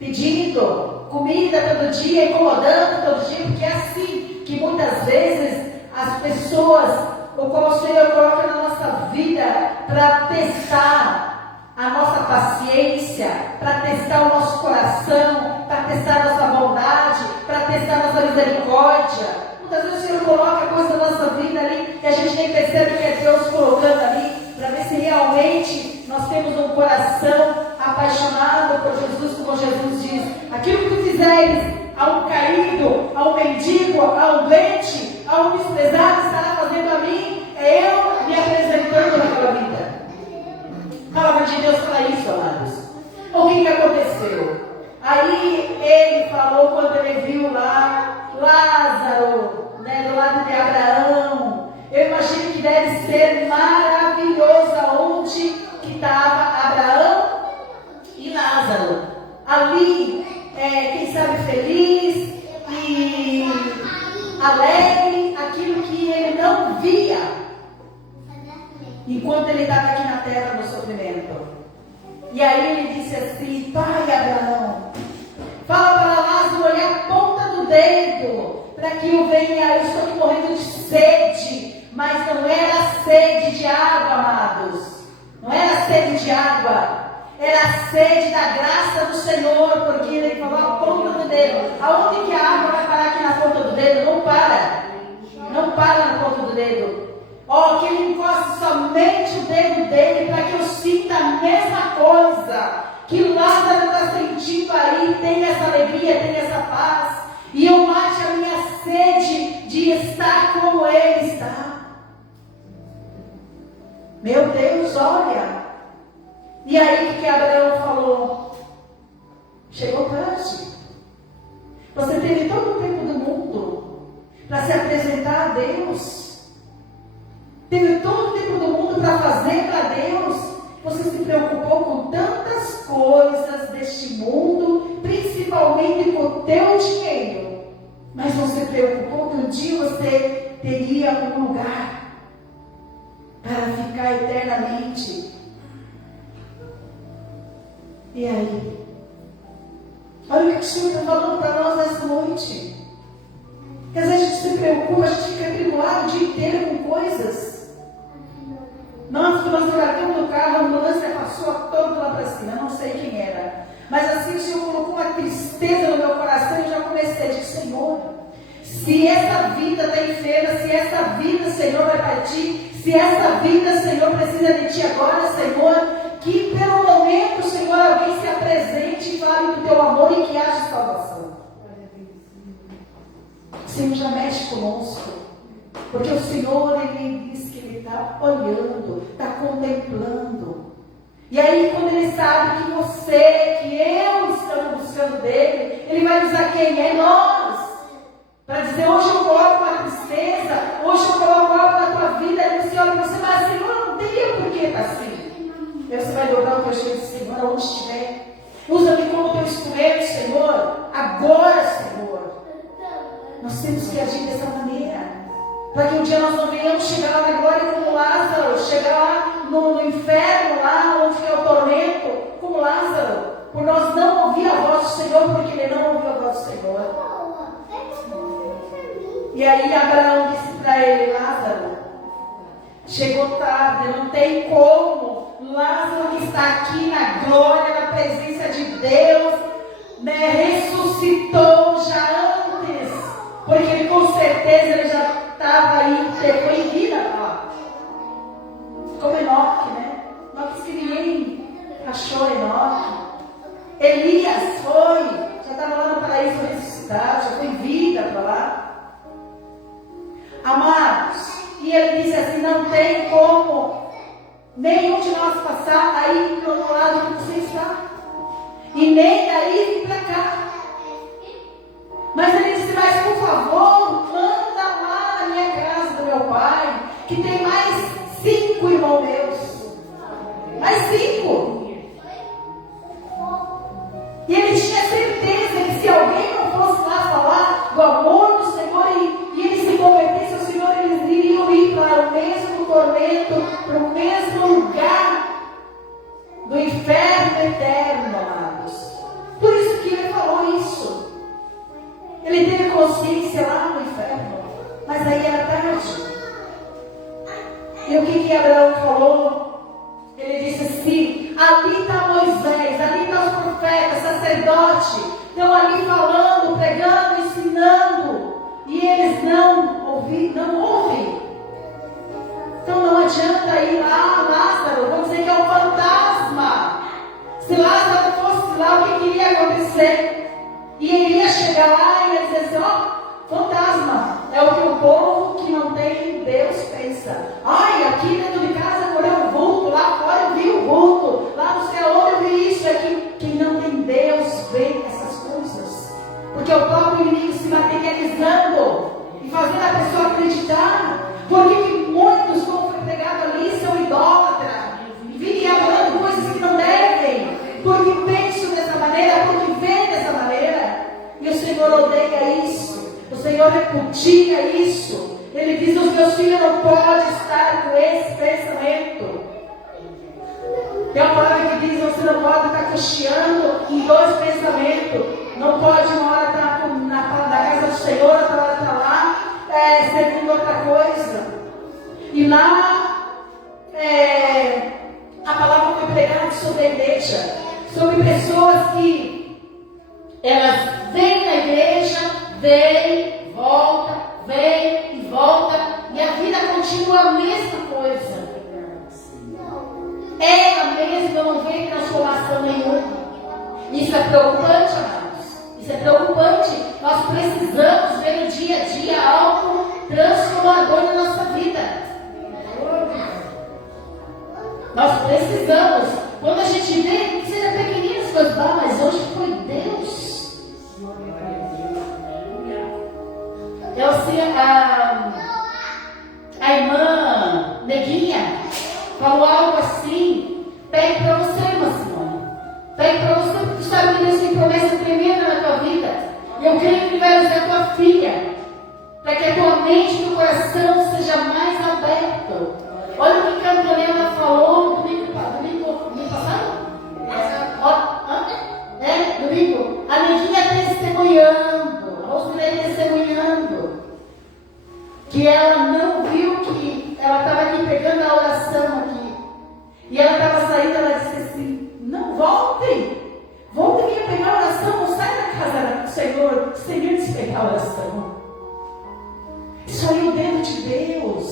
pedindo comida todo dia, incomodando todo dia, porque é assim que muitas vezes as pessoas, o qual o Senhor coloca na nossa vida para testar a nossa paciência, para testar o nosso coração, para testar a nossa bondade, para testar a nossa misericórdia. Muitas vezes o Senhor coloca coisas na nossa vida ali e a gente nem percebe que é Deus colocando ali para ver se realmente nós temos um coração apaixonado por Jesus, como Jesus diz. Aquilo que tu fizeres a um caído, a um mendigo, a um doente, a um desprezado, estará fazendo a mim, é eu me apresentando naquela vida. A palavra de Deus fala isso, amados. O que aconteceu? Aí ele falou quando ele viu lá Lázaro, né, do lado de Abraão. Eu imagino que deve ser maravilhoso aonde que estava Abraão e Lázaro. Ali, quem sabe feliz e alegre, aquilo que ele não via enquanto ele estava aqui na terra no sofrimento. E aí ele disse assim: pai Abraão, fala para Lázaro olhar a ponta do dedo, para que eu venha. Eu estou aqui morrendo de sede, mas não era sede de água, amados. Não era sede de água, era a sede da graça do Senhor, porque ele falou a ponta do dedo. Aonde que a água vai parar aqui na ponta do dedo? Não para. Não para na ponta do dedo. Ó, que ele encoste somente o dedo dele, para que eu sinta a mesma coisa que o Lázaro está sentindo aí, tem essa alegria, tem essa paz, e eu mate a minha sede de estar como ele está. Meu Deus, olha. E aí o que Abraão falou? Chegou tarde. Você teve todo o tempo do mundo para se apresentar a Deus. Teve todo o tempo do mundo para fazer para Deus. Você se preocupou com tantas coisas deste mundo, principalmente principalmente com o teu dinheiro, mas não se preocupou que um dia você teria um lugar para ficar eternamente. E aí? Olha o que o Senhor está falando para nós nessa noite. Porque às vezes a gente se preocupa, a gente fica atribulado o dia inteiro com coisas. Nós largamos no carro, a ambulância passou todo lá para cima, eu não sei quem era. Mas assim o Senhor colocou uma tristeza no meu coração e eu já comecei a dizer, Senhor, se essa vida está enferma, se essa vida, Senhor, vai partir, se essa vida, Senhor, precisa de Ti agora, Senhor, que pelo momento, Senhor, alguém se apresente e fale do Teu amor e que haja salvação. O Senhor já mexe conosco, porque o Senhor, Ele diz que Ele está olhando, está contemplando. E aí, quando Ele sabe que você, que eu estamos buscando dEle, Ele vai usar quem? É nós. Para dizer, hoje eu coloco uma tristeza, hoje eu coloco algo na tua vida, e você olha e você vai assim, Senhor, não teria por que estar assim. Aí você vai dobrar o teu jeito, Senhor, aonde estiver. Usa-me como teu instrumento, Senhor. Agora, Senhor. Nós temos que agir dessa maneira. Para que um dia nós não venhamos chegar lá na glória como Lázaro, chegar lá no inferno, lá onde fica o tormento, como Lázaro, por nós não ouvir a voz do Senhor, porque ele não ouviu a voz do Senhor. E aí Abraão disse para ele, Lázaro, chegou tarde, não tem como. Lázaro que está aqui na glória, na presença de Deus, né, ressuscitou já antes, porque ele com certeza ele já estava aí, foi em vida lá. Como Enoque, né? Enoque disse que ninguém achou Enoque. Elias foi, já estava lá no paraíso ressuscitado, já foi em vida para lá. Amados, e ele disse assim, não tem como nenhum de nós passar aí para o lado que você está, e nem daí vir para cá. Mas ele disse, mas por favor, manda lá na minha casa do meu pai, que tem mais 5 irmãos meus. Mais 5. E ele tinha certeza que se alguém não fosse lá falar do amor do Senhor e ele se convertesse ao Senhor, eles iriam ir para o mesmo tormento, para o mesmo lugar do inferno eterno, amados. Por isso que ele falou isso. Ele teve consciência lá no inferno, mas aí era tarde. E o que Abraão falou? Ele disse assim, ali está Moisés, ali está os profetas, sacerdote, estão ali falando, pregando, ensinando, e eles não ouvem. Então não adianta ir lá, Lázaro, vamos dizer que é um fantasma. Se Lázaro fosse lá, o que iria acontecer? E ele ia chegar lá e ia dizer assim, ó, fantasma, é o que o povo que não tem Deus pensa. Ai, aqui dentro de casa eu olhei um vulto, lá fora eu vi um vulto, lá no céu eu vi isso, aqui. Quem não tem Deus vê essas coisas. Porque o próprio inimigo se materializando e fazendo a pessoa acreditar. Porque muitos, como foi pregado ali, são idólatras. Vivem adorando coisas que não devem. Porque pensam dessa maneira, porque vêem dessa maneira. E o Senhor odeia isso. O Senhor repudia isso. Ele diz, os meus filhos não podem estar com esse pensamento. Tem uma palavra que diz, você não pode estar cocheando em 2 pensamentos. Não pode uma hora estar na casa do Senhor, outra hora estar lá, servindo outra coisa. E lá, a palavra foi pregada sobre a igreja, sobre pessoas que elas vêm na igreja, vêm, volta, vem e volta, e a vida continua a mesma coisa. Ela mesma não vê transformação nenhuma. Isso é preocupante, amados. Isso é preocupante. Nós precisamos ver no dia a dia algo transformador na nossa vida. Nós precisamos. Quando a gente vê, que seja pequeninas as coisas, mas hoje foi Deus. Eu sei, a irmã Neguinha falou algo assim, pegue para você, irmã Simone. Pegue para você, porque tu sabe que Deus tem promessa tremenda na tua E eu creio que Ele vai usar a tua filha, para que a tua mente e o teu coração seja mais aberto. Olha o que a Antonella falou no domingo passado. Domingo. A Neguinha testemunhando, a Rosilene testemunhando, que ela não viu que ela estava aqui pegando a oração aqui. E ela estava saindo, ela disse assim: não, voltem vir pegar a oração, não sai da casa do Senhor sem antes pegar a oração. Isso aí é o dedo de Deus.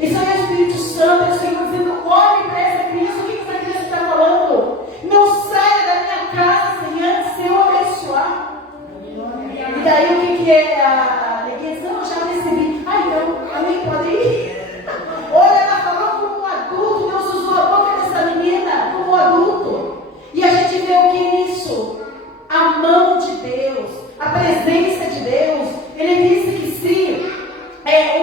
Isso aí é o Espírito Santo, é o Senhor dizendo: olhe para essa criança, o que essa criança está falando? Não saia da minha casa sem antes eu abençoar. E daí o que é a neguinha? Não, eu já recebi. Então, amém, pode ir? Olha, ela falou como um adulto, Deus usou a boca dessa menina como um adulto. E a gente vê o que é isso? A mão de Deus, a presença de Deus. Ele disse que se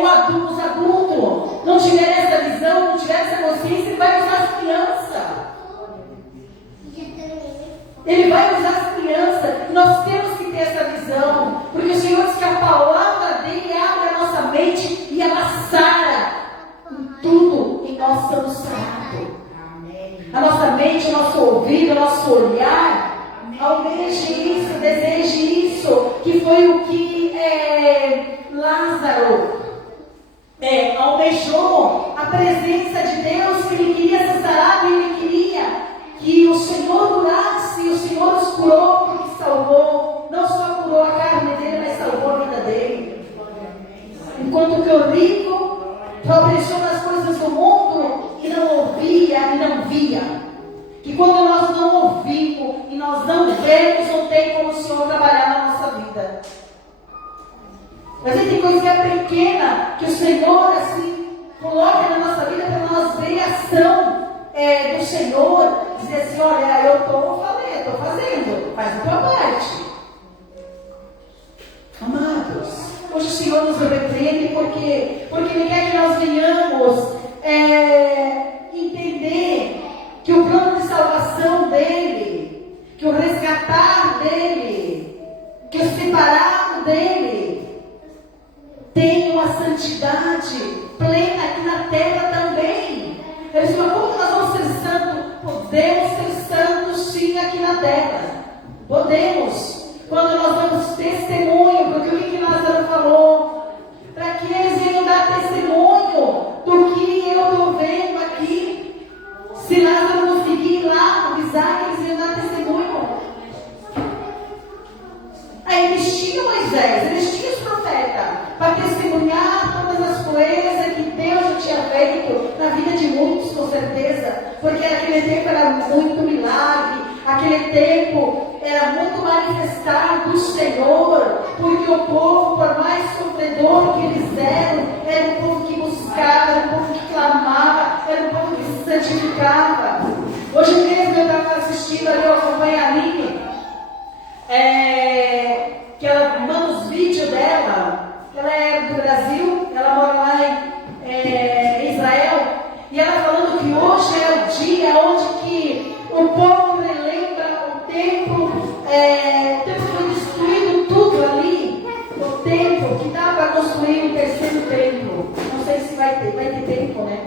os adultos não tiverem essa visão, não tiverem essa consciência, Ele vai usar as crianças. Ele vai usar as crianças. Nós temos que ter essa visão, porque o Senhor diz que a palavra dele abre a nossa mente e ela sara em tudo, e nós estamos sarados. A nossa mente, o nosso ouvido, o nosso olhar, almeje isso, deseje isso, que foi o que Lázaro almejou, a presença de Deus, que ele queria ser sarado, e ele queria que o Senhor curasse, e o Senhor os curou, porque salvou, não só curou a carne dele, mas salvou a vida dele. Enquanto que o rico fabricou as coisas do mundo e não ouvia e não via. Que quando nós não ouvimos e nós não vemos, não tem como o Senhor trabalhar na nossa vida. Mas aí tem coisinha pequena que o Senhor assim coloca na nossa vida para nós ver a ação do Senhor, dizer assim: olha, eu estou fazendo, faz a tua parte. Amados, hoje o Senhor nos repreende porque Ele quer que nós venhamos entender que o plano de salvação dele, que o resgatar dele, que o separado dele tem uma santidade plena aqui na terra também. Ele diz: mas como nós vamos ser santos? Podemos ser santos sim aqui na terra. Podemos. Quando nós damos testemunho, porque o que Lázaro falou? Para que eles venham dar testemunho do que eu estou vendo aqui. Se Lázaro conseguir lá avisar, eles iam dar testemunho. Aí eles tinham Moisés, eles tinham os profetas, para testemunhar todas as coisas que Deus já tinha feito na vida de muitos, com certeza. Porque aquele tempo era muito milagre, aquele tempo era muito manifestar do Senhor, porque o povo, por mais sofredor que eles eram, era um povo que buscava, era um povo que clamava, era um povo que se santificava. Hoje mesmo eu estava assistindo ali, eu acompanho a Aline, que ela manda os vídeos dela. Ela é do Brasil, ela mora lá em Israel, e ela falando que hoje é o dia onde que o povo relembra o templo foi destruído tudo ali, o templo que dá para construir o terceiro templo. Não sei se vai ter tempo, né?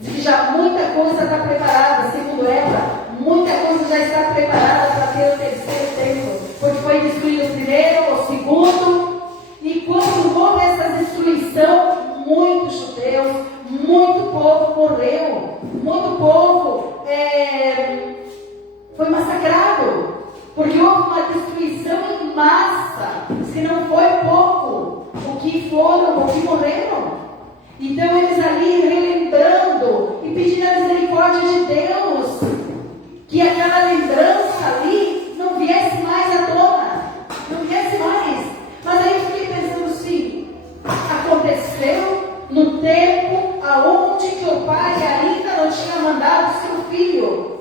Diz que já muita coisa está preparada, segundo ela, muita coisa já está preparada para ter o terceiro templo, porque foi destruído o primeiro, o segundo, e quando houve essa destruição, muitos judeus, muito povo morreu, muito povo foi massacrado, porque houve uma destruição em massa, se não foi pouco o que morreram. Então eles ali relembrando e pedindo a misericórdia de Deus, que aquela lembrança ali não viesse mais à tona, não viesse mais. Mas aí eu fiquei pensando assim, aconteceu no tempo aonde que o pai ainda não tinha mandado seu filho,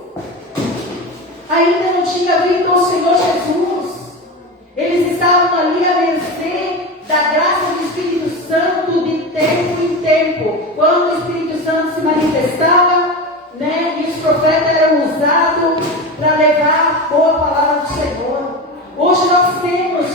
ainda não tinha vindo o Senhor Jesus. Eles estavam ali à mercê da graça do Espírito Santo de tempo em tempo. Quando o Espírito Santo se manifestava, né, e os profetas eram usados para levar a boa palavra do Senhor. Hoje nós temos,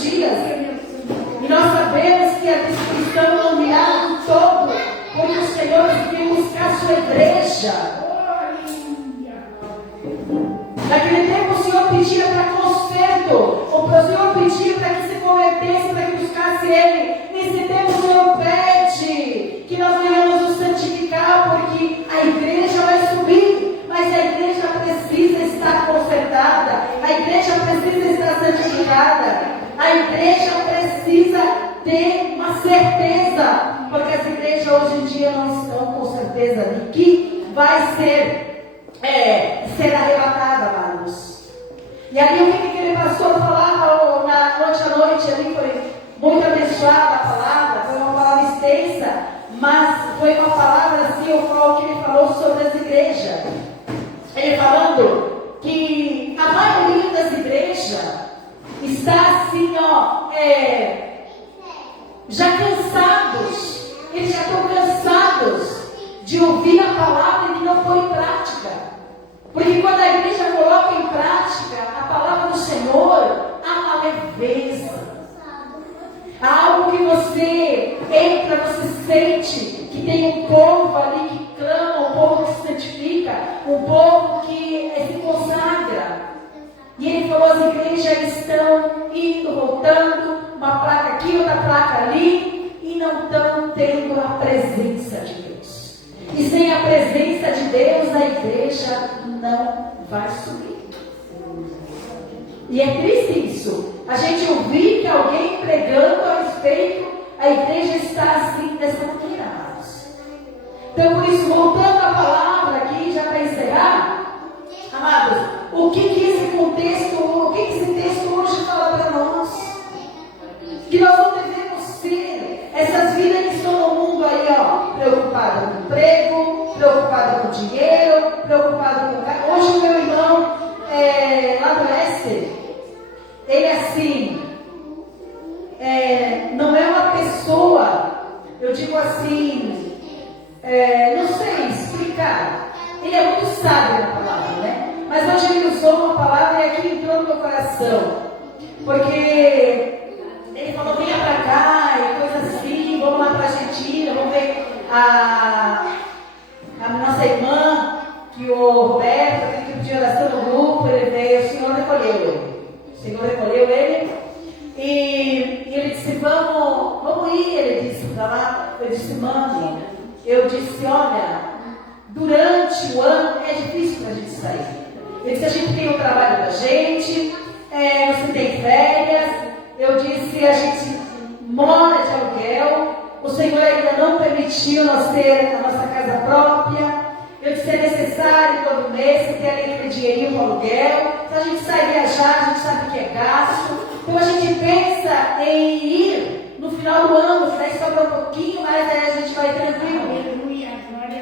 nossos dias. E nós sabemos que a destruição não virá no todo, porque o Senhor veio buscar a sua igreja. Naquele tempo o Senhor pedia para conserto, o Senhor pedia para que se convertesse, para que buscasse Ele. Nesse tempo o Senhor pede que nós venhamos nos santificar, porque a igreja vai subir, mas a igreja precisa estar consertada, a igreja precisa estar santificada, a igreja precisa ter uma certeza, porque as igrejas hoje em dia não estão com certeza de que vai ser arrebatada, amados. E ali o que aquele pastor falava na noite à noite, ali foi muito abençoada a palavra, foi uma palavra extensa, mas foi uma palavra assim, o qual que ele falou sobre as igrejas. Ele falando que a maioria das igrejas está assim, já cansados, eles já estão cansados de ouvir a palavra que não foi em prática. Porque quando a igreja coloca em prática a palavra do Senhor, há uma leveza. Há algo que você entra, você sente que tem um povo ali que clama, um povo que se santifica, um povo que se consagra. E ele falou, as igrejas estão indo, voltando, uma placa aqui, outra placa ali, e não estão tendo a presença de Deus. E sem a presença de Deus, a igreja não vai subir. E é triste isso. A gente ouvir que alguém pregando a respeito, a igreja está assim, dessa maneira, amados. Então, por isso, voltando à palavra aqui, já para encerrar, amados, o que esse contexto, o que esse texto hoje fala para nós? Que nós não devemos ser essas vidas que estão no mundo aí, preocupadas com emprego, preocupadas com dinheiro, preocupadas com... Hoje o meu irmão, lá do Oeste, ele assim, não é uma pessoa, eu digo assim, não sei explicar, ele é muito sábio na palavra, né? Mas hoje ele usou uma palavra e aqui entrou no meu coração, porque ele falou, venha pra cá, e coisa assim, vamos lá pra Argentina, vamos ver a nossa irmã, que o Roberto, que pediu oração no grupo, ele veio, o Senhor recolheu ele. O Senhor recolheu ele e ele disse, vamos ir, ele disse para lá. Eu disse, mano, eu disse, olha, durante o ano é difícil para a gente sair. Ele disse, a gente tem o trabalho da gente, você tem férias. Eu disse, a gente mora de aluguel, o Senhor ainda não permitiu nós ter a nossa casa própria. Eu disse, é necessário todo mês você ter ali aquele dinheirinho para aluguel. Se a gente sair viajar, a gente sabe que é gasto. Então a gente pensa em ir no final do ano, daí sobra um pouquinho, mas aí a gente vai tranquilo.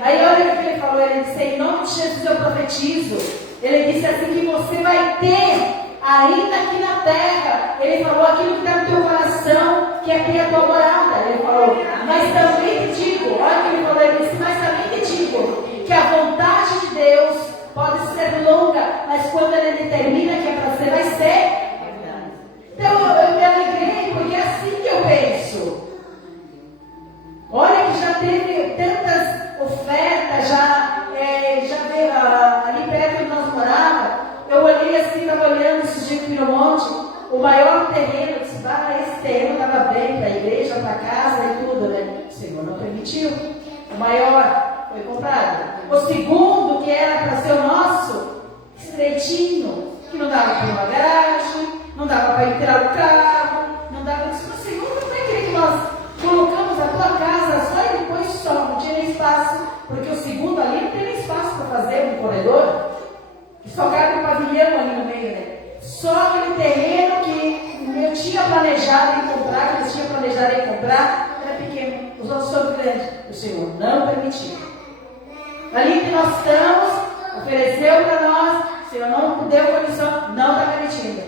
Aí olha o que ele falou, ele disse, em nome de Jesus eu profetizo. Ele disse assim, que você vai ter ainda aqui na terra. Ele falou, aquilo que está no teu coração, que é ter a tua morada. Ele falou, mas também te digo, olha o que ele falou, ele disse, mas também te digo, que a vontade de Deus pode ser longa, mas quando ele determina que é para ser, vai ser. Então eu me alegrei, porque é assim que eu penso. Olha que já teve tantas ofertas, já veio ali perto onde nós morávamos. Eu olhei assim, estava olhando esse dia aqui no monte, o maior terreno, eu disse, esse terreno estava bem para a igreja, para a casa e tudo, né? O Senhor não permitiu. O maior foi comprado. O segundo, que era para ser o nosso, estreitinho, que não dava para uma garagem, não dava para entrar no carro, não dava. Eu disse, o Senhor não vai querer que nós colocamos a tua casa só e depois só, não tinha nem espaço, porque o segundo ali não tem nem espaço para fazer um corredor, que só cabe um pavilhão ali no meio, né? Só aquele terreno que eu tinha planejado em comprar, que eu tinha planejado em comprar, era pequeno, os outros são grandes. O Senhor não permitiu. Ali que nós estamos, ofereceu para nós, o Senhor não deu condição, não está permitindo.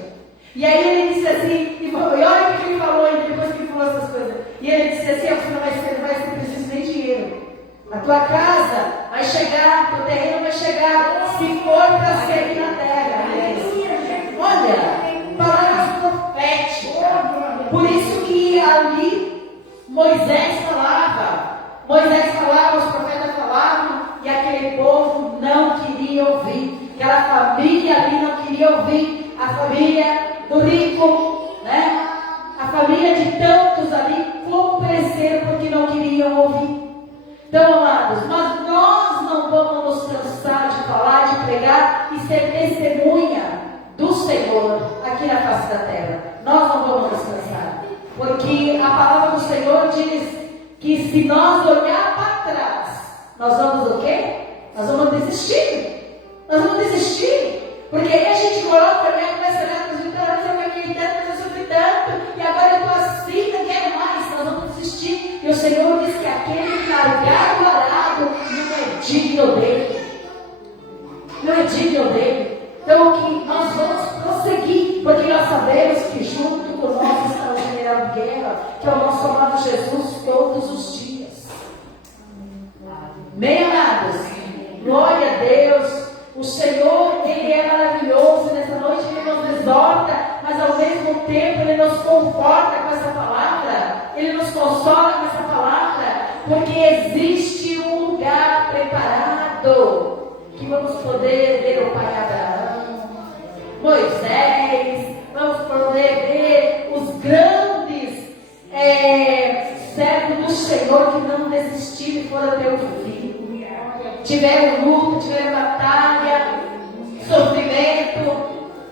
E aí ele disse assim, e olha o que ele falou ainda, depois que ele falou essas coisas. E ele disse assim, você não vai ser preciso nem dinheiro. A tua casa vai chegar, teu terreno vai chegar, se for para ser aqui na terra. Olha, palavras proféticas. Por isso que ali Moisés falava, os profetas falavam, e aquele povo não queria ouvir. Aquela família ali não queria ouvir. A família do rico, né? A família de tantos ali compareceram porque não queriam ouvir. Então, amados, mas nós não vamos nos cansar de falar, de pregar e ser testemunha do Senhor aqui na face da terra. Nós não vamos nos cansar, porque a palavra do Senhor diz que se nós olhar para trás, nós vamos o quê? Nós vamos desistir. Nós vamos desistir. Porque aí a gente coloca, né? Começa a olhar para os vitórios, eu ganhei tanto, eu sofri tanto, e agora eu estou assim, não quero mais. Nós vamos desistir. E o Senhor diz que aquele que largar o arado não é digno dele. Não é digno dele. Então, que nós vamos prosseguir, porque nós sabemos que junto com nós está o general de guerra, que é o nosso amado Jesus, todos os dias. Amém, amados? Glória a Deus. O Senhor, Ele é maravilhoso. Nessa noite Ele nos exorta, mas ao mesmo tempo Ele nos conforta com essa palavra. Ele nos consola com essa palavra, porque existe um lugar preparado que vamos poder ver o pai Abraão, Moisés, vamos poder ver os grandes servos do Senhor que não desistiram e foram até o fim. Tiveram luta, tiveram batalha, sofrimento,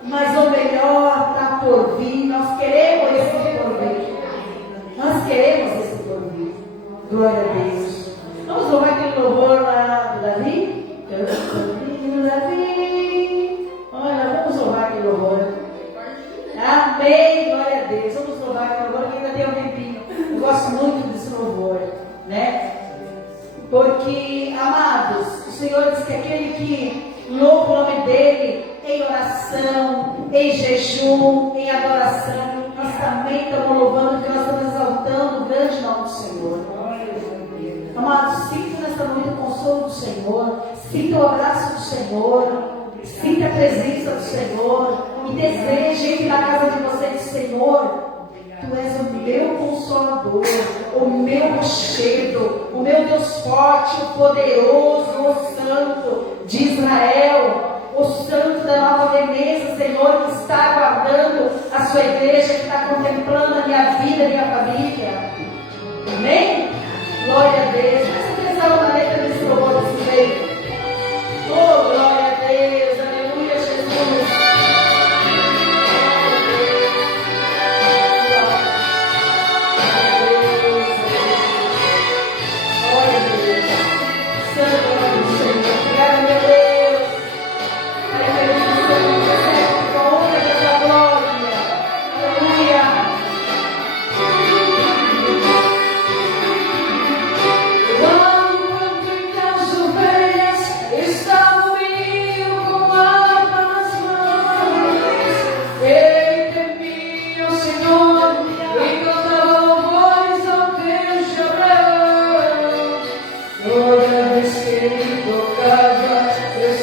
mas o melhor está por vir. Nós queremos esse porvir. Nós queremos esse porvir. Glória a Deus. Vamos louvar aquele louvor lá do Davi? Davi. Olha, vamos louvar aquele louvor. Amém, glória a Deus. Vamos louvar aquele louvor, que ainda tem um tempinho. Eu gosto muito desse louvor, né? Porque, amados, o Senhor diz que aquele que louva o nome dele em oração, em jejum, em adoração, nós também estamos louvando, porque nós estamos exaltando o grande nome do Senhor. Amados, sinta nesta noite o consolo do Senhor, sinta o abraço do Senhor, sinta a presença do Senhor e deseje ir na casa de vocês, Senhor. Tu és o meu consolador, o meu rochedo, o meu Deus forte, o poderoso, o santo de Israel, o santo da Nova Veneza, Senhor, que está aguardando a sua igreja, que está contemplando a minha vida, a minha família. Amém? Glória a Deus. Presta atenção na letra desse louvor desse meio. Oh, glória a Deus. Aleluia, Jesus.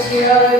Vitória.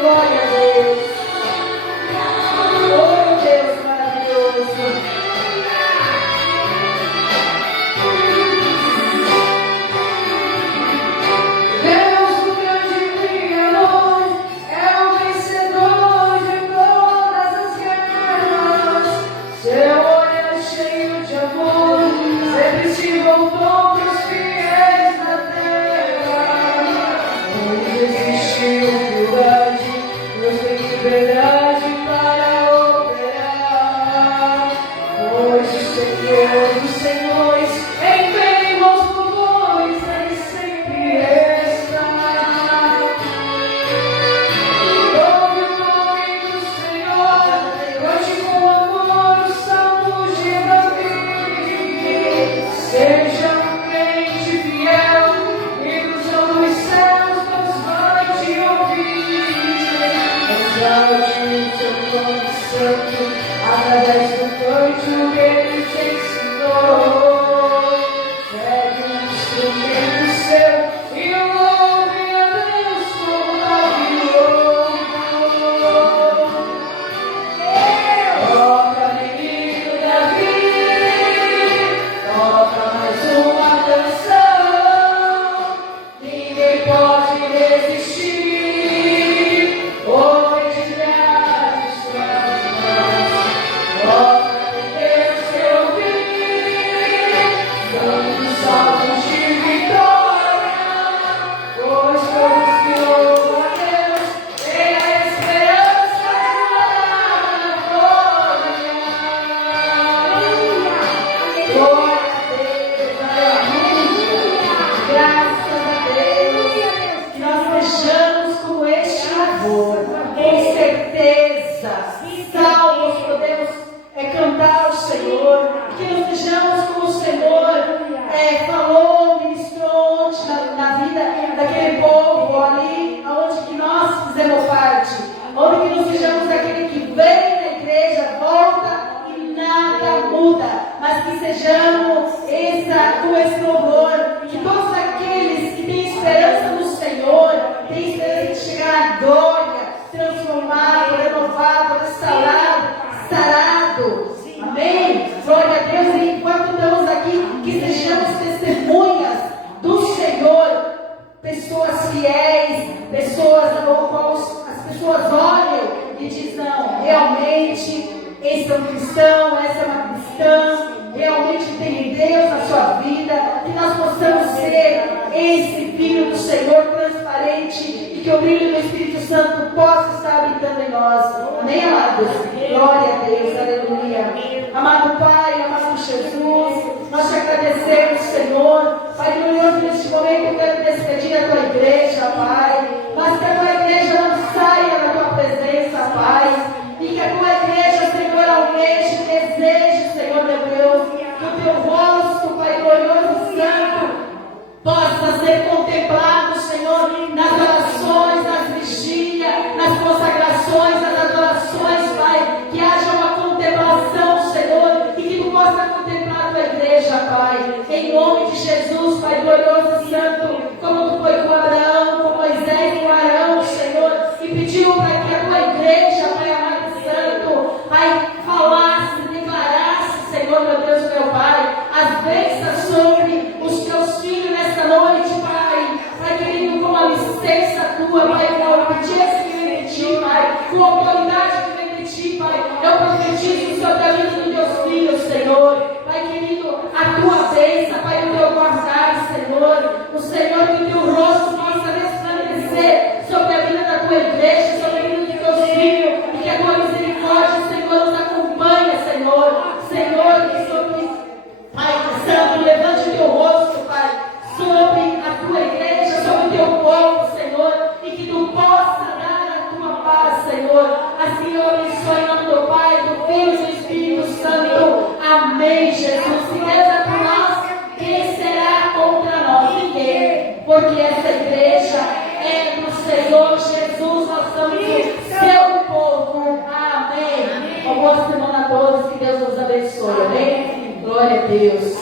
Glória a Deus. Oh, Deus maravilhoso. Deus, o grande Criador, é o vencedor de todas as guerras. Seu olhar cheio de amor sempre se voltou para os fiéis da terra. Onde existe humildade, Deus tem liberdade para operar. Pois o Senhor dos Senhores, em meio aos louvores, Ele sempre está. Ouve o nome do Senhor, cante com amor os salmos de Davi. Seja um crente fiel, e dos aos céus Deus vai te ouvir. Exalte o seu nome santo, através do canto que Ele te ensinou. Pegue um instrumento seu e louve a Deus com maravilhoso. Toca, menino Davi, toca mais uma canção. Ninguém pode resistir. Obediência de suas mãos. Toca em Deus seu ouvir. Cantos saltos de vitória. Pois todos que louvam a Deus têm a esperança de glória. Glória a Deus, aleluia. Graças a Deus. Que nós sejamos como este avô. Com certeza. Salmos podemos cantar ao Senhor. Que nós sejamos como o Senhor falou, ministrou ontem na vida daquele povo ali, onde que nós fizemos parte. Onde que nós sejamos aquele que vem na igreja, volta e nada muda. Mas que sejamos com esse louvor. Que todos aqueles que têm esperança no Senhor, têm esperança de chegar à glória, transformado, renovado, restaurado, sarado. Amém? Glória a Deus. E enquanto estamos aqui, que sejamos testemunhas do Senhor, pessoas fiéis, pessoas ao qual as pessoas olham e dizem: não, realmente esse é um cristão, essa é uma cristã, realmente tem Deus na sua vida. Que nós possamos ser esse filho do Senhor transparente e que o brilho do Espírito Santo possa estar habitando em nós. Amém, amados? Glória a Deus, aleluia. Amado Pai, amado Jesus, nós te agradecemos, Senhor. Pai glorioso, neste momento eu quero despedir a tua igreja, Pai. Mas que a tua igreja não saia da tua presença, Pai. E que a tua igreja, Senhor, almeje, deseje, Senhor meu Deus, que o teu rosto, Pai glorioso, santo, possa ser contemplado, Senhor, nas orações, nas vigílias, nas consagrações, nas adorações, Pai. Que haja uma contemplação, Senhor, e que tu possa contemplar a tua igreja, Pai. Em nome de Jesus, Pai glorioso e santo, como tu foi com Abraão, com Moisés e com Arão, Senhor, e pediu para que a tua igreja, Pai amado e santo, Pai, falasse, declarasse, Senhor, meu Deus, meu Pai, as bênçãos sobre os teus filhos nesta noite, Pai. Pai querido, com a licença tua, Pai, com a obediência que vem de ti, Pai, com a autoridade que vem de ti, Pai, eu profetizo sobre a vida dos teus filhos, Senhor. Pai querido, a tua bênção, Pai, o teu guardar, Senhor. O Senhor, que o teu rosto possa resplandecer sobre a vida da tua igreja, sobre a vida dos teus filhos, e que a tua misericórdia, Senhor, nos acompanhe, Senhor. Senhor, que sobre, Pai Santo, levante o teu rosto, Pai, sobre a tua igreja, sobre o teu povo, Senhor, e que tu possa dar a tua paz, Senhor. Assim eu abençoe em nome do Pai, do Filho e do Espírito Santo. Amém, Jesus. Se Deus é por nós, quem será contra nós? Ninguém. Porque essa igreja é do Senhor Jesus, nós somos o seu povo. Amém. Uma boa semana a todos, que Deus nos abençoe. Amém. Glória a Deus.